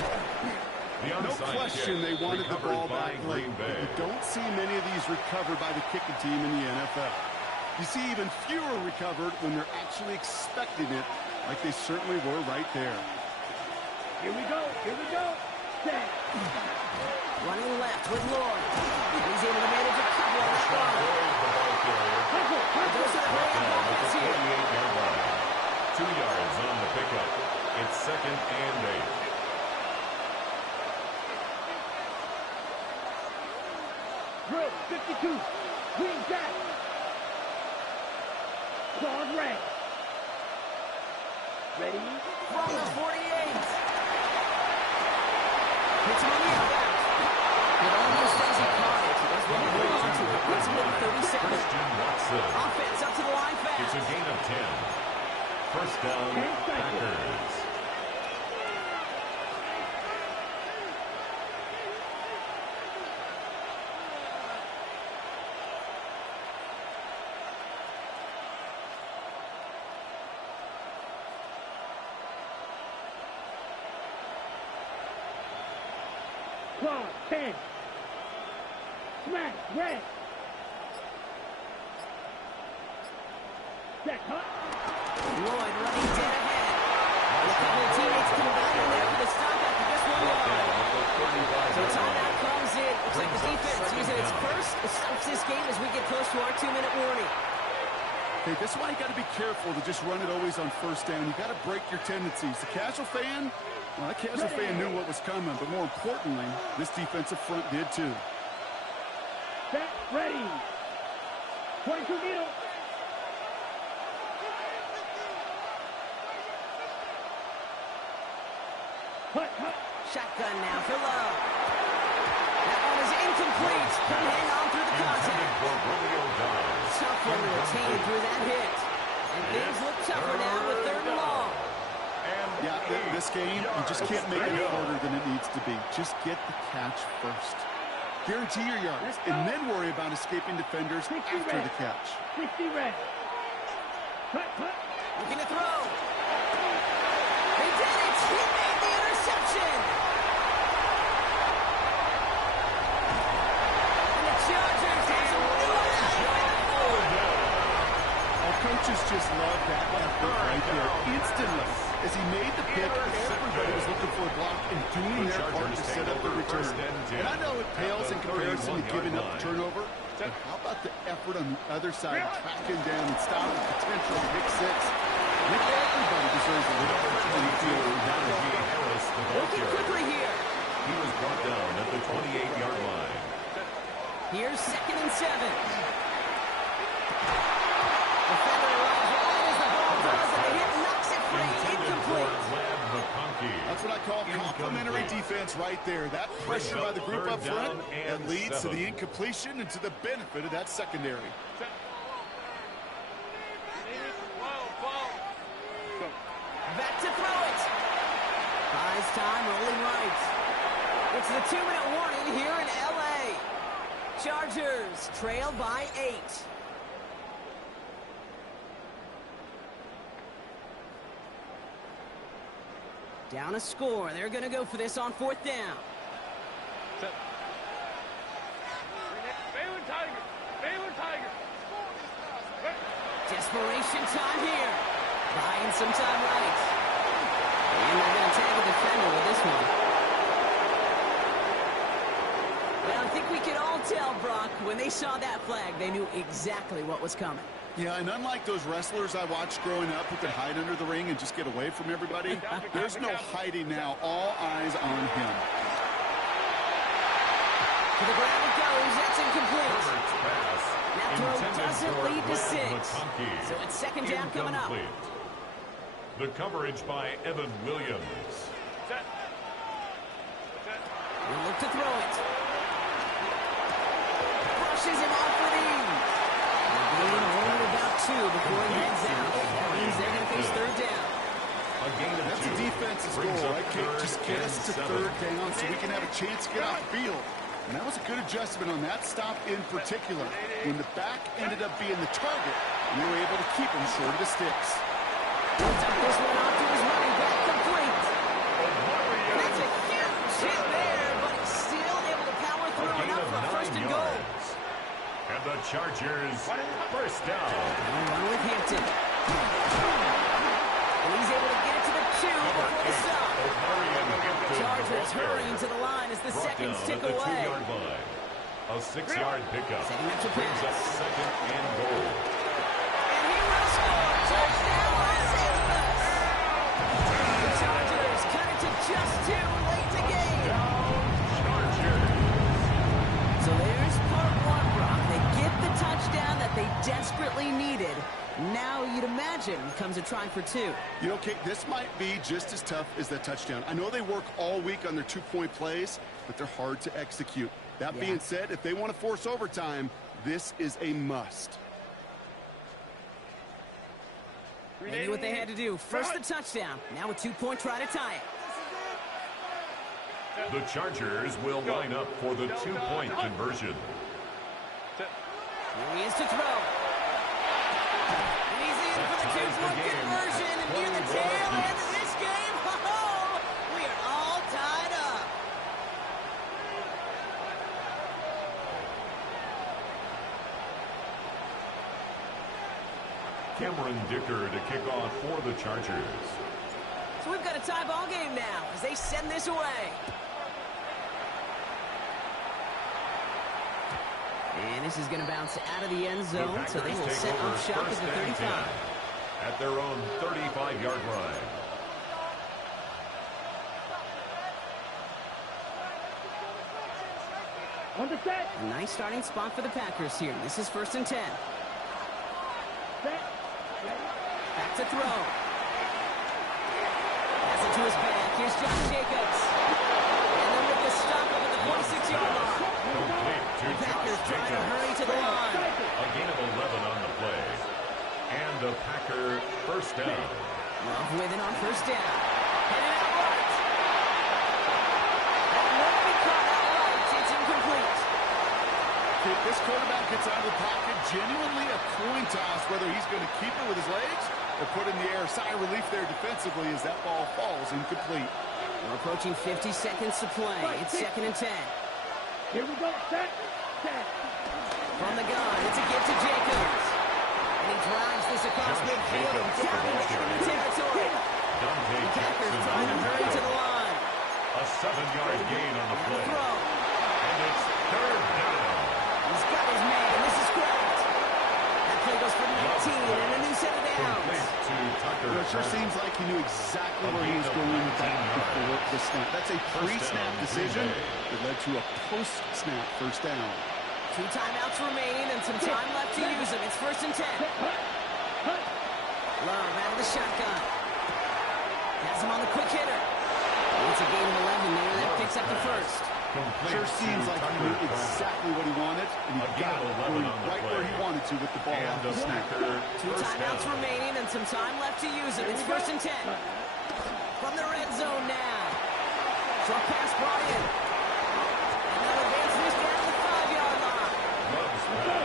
No question they wanted the ball back late, but you don't see many of these recovered by the kicking team in the NFL. You see even fewer recovered when they're actually expecting it, like they certainly were right there. Here we go. Set. Running left with Lloyd. And he's able to manage a couple on that run. Goes to the hurry-up offense here. 2 yards on the pickup. It's 2nd and 8. Drill 52. Green jack. Claude Ray. Ready? From the 48. Hits him on the outback. It almost as he caught it. He does want to hold on to it. Puts him at 37. Offense up to the line fast. It's a gain of 10. First down, Packers. Claude 10. Smack red. Set hut. Lloyd running dead ahead. A couple of teammates combining there for the stop after just 1 yard. So timeout comes in. Looks like the defense using its first. It stops this game as we get close to our 2-minute warning. Okay, this is why you got to be careful to just run it always on first down. You got to break your tendencies. The casual fan, well, that casual fan knew what was coming, but more importantly, this defensive front did too. Set. Ready. 22 needle. Hut. Shotgun now for Love. That one is incomplete. Couldn't hang on through the contact. Tough one to retain through that hit. And things look tougher now with 3rd and long. Yeah, this game, you just can't make it harder than it needs to be. Just get the catch first. Guarantee your yards, and then worry about escaping defenders after the catch. 60 red. Hut. Looking to throw. He did it. He made the interception. And the Chargers have some new Our coaches just love that effort right there. Instantly. As he made the pick, everybody was looking for a block and doing their part to set up the return. And I know it pales in comparison to giving up the turnover, but how about the effort on the other side, tracking down and stopping potential pick six? I think everybody deserves a little bit of Looking quickly here. He was brought down at the 28-yard line. Here's 2nd and 7. Defender arrives right as the ball does, and the hit knocks it free. Incomplete. That's what I call complimentary defense right there. That pressure by the group up front that leads to the incompletion and to the benefit of that secondary. Back to throw it. Buys time, rolling right. It's the 2-minute warning here in L.A. Chargers trail by 8. Down a score. They're going to go for this on 4th down. Desperation time here. Buying some time right. And they're going to tag a defender with this one. Well, I think we can all tell, Brock, when they saw that flag, they knew exactly what was coming. Yeah, and unlike those wrestlers I watched growing up who could hide under the ring and just get away from everybody, there's no hiding now. All eyes on him. To the ground it goes. That's incomplete. That throw doesn't lead to 6. So it's 2nd down coming up. The coverage by Evan Williams. We'll look to throw it. Brushes him off with ease. They're only about 2 before he heads out. That means they're going to face 3rd down. That's a defense's goal, right? Just get us to 3rd down so we can have a chance to get off the field. And that was a good adjustment on that stop in particular. When the back ended up being the target, we were able to keep him short of the sticks. He'll dump this one off to his running back, complete. That's a huge hit there, but he's still able to power through enough for 1st and goal. And the Chargers first down. One with Hampton. And he's able to get it to the 2 before the stop. Chargers hurrying to the line as the seconds tick away. A 6-yard pickup. Brings up 2nd and goal. And he will score. Touchdown, Los Angeles. The Chargers cut it to just 2 late in the game. So there's part 1, Brock. They get the touchdown that they desperately needed. Now you'd imagine comes a try for 2. You know, Kate, this might be just as tough as that touchdown. I know they work all week on their 2-point plays, but they're hard to execute. That being said, if they want to force overtime, this is a must. Maybe what they had to do. First the touchdown. Now a 2-point try to tie it. The Chargers will line up for the 2-point conversion. Here he is to throw. And he's in for the 2-point conversion. And near the tail end of this game, we are all tied up. Cameron Dicker to kick off for the Chargers. So we've got a tie ball game now as they send this away. And this is going to bounce out of the end zone, so they will set up shop at the 35. At their own 35-yard line. On the set. A nice starting spot for the Packers here. This is 1st and 10. Set. Back to throw. Pass it to his back. Here's Josh Jacobs. And they'll make a stop up at the 46-yard line. The Packers trying to hurry to the line. A gain of 11 on the play. And a Packer first down. Love with it on 1st down. Headed out right. That won't be caught out right. It's incomplete. This quarterback gets out of the pocket, genuinely a coin toss, whether he's going to keep it with his legs or put in the air. Sigh of relief there defensively as that ball falls incomplete. We're approaching 50 seconds to play. It's 2nd and 10. Here we go. Set. Set. From the gun, it's a give to Jacobs. And he drives this across midfield and down into enemy territory. Dante yard gain on the play. Throw. And it's third down. He's got his man, and this is correct. That play goes for 19 and a new set of downs. Complete to Tucker. It sure seems like he knew exactly where he was going with that before the snap. That's a pre-snap decision that led to a post-snap first down. 2 timeouts remaining and some time left to use them. It's 1st and 10. Love out of the shotgun. Has him on the quick hitter. It's a gain of 11 there. That picks up the first. Sure seems like he knew exactly what he wanted, and he got it going right where he wanted to with the ball off the snap. 2 timeouts remaining and some time left to use it. It's 1st and 10. From the red zone now. Short pass brought in. And now advance this down to the 5-yard line.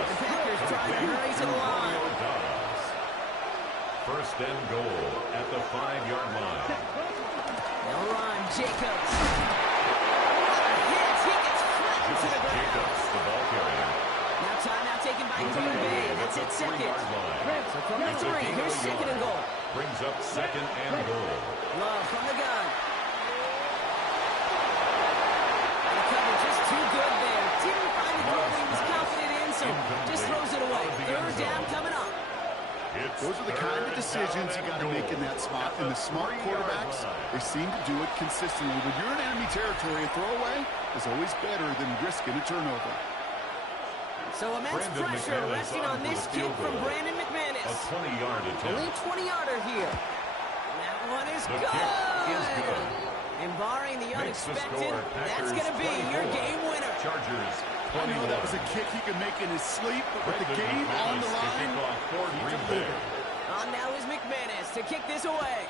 The Packers trying to hurry to the line. First and goal at the 5-yard line. They'll run. Jacobs. What a hit. He gets flattened to the ground. Jacobs, the ball carrier. Now timeout taken by Green Bay. That's it, second. So from the 3, here's 2nd and goal. Brings up 2nd and goal. Love from the gun. And the cover just too good there. Didn't find the throw that he was confident in, so just throws it away. 3rd down coming up. Those are the kind of decisions you got to make in that spot. And the smart quarterbacks, they seem to do it consistently. When you're in enemy territory, a throwaway is always better than risking a turnover. So immense pressure resting on this kick from Brandon McManus. A 20-yard attempt. Only 20-yarder here. And that one is good. And barring the unexpected, that's going to be your game winner. Chargers. I know that was a kick he could make in his sleep, but with the game on the line, he delivered. On now is McManus to kick this away.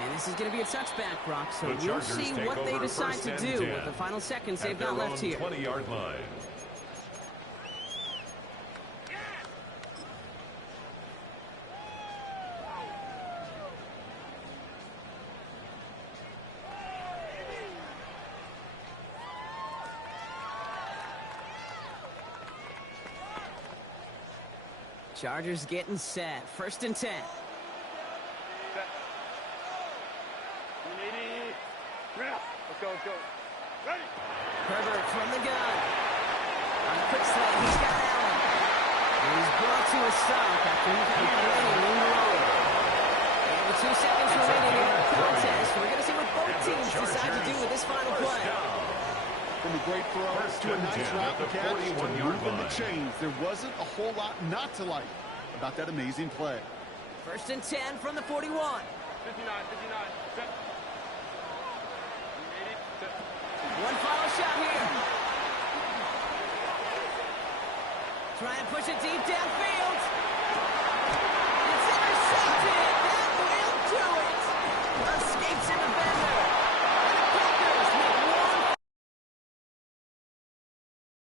And this is going to be a touchback, Brock, so we'll see what they decide to do with the final seconds they've got left here. 20-yard line. Chargers getting set. 1st and 10. Let's go. Ready? Herbert from the gun. On a quick slide, he's got Allen. And he's brought to a stop after he got running in the road. And with 2 seconds remaining in the contest, we're going to see what both teams decide to do with this final play. From a great throw to a nice route and catch to moving the chains. There wasn't a whole lot not to like about that amazing play. 1st and 10 from the 41. 59, set. One final shot here. Try and push it deep downfield. It's intercepted.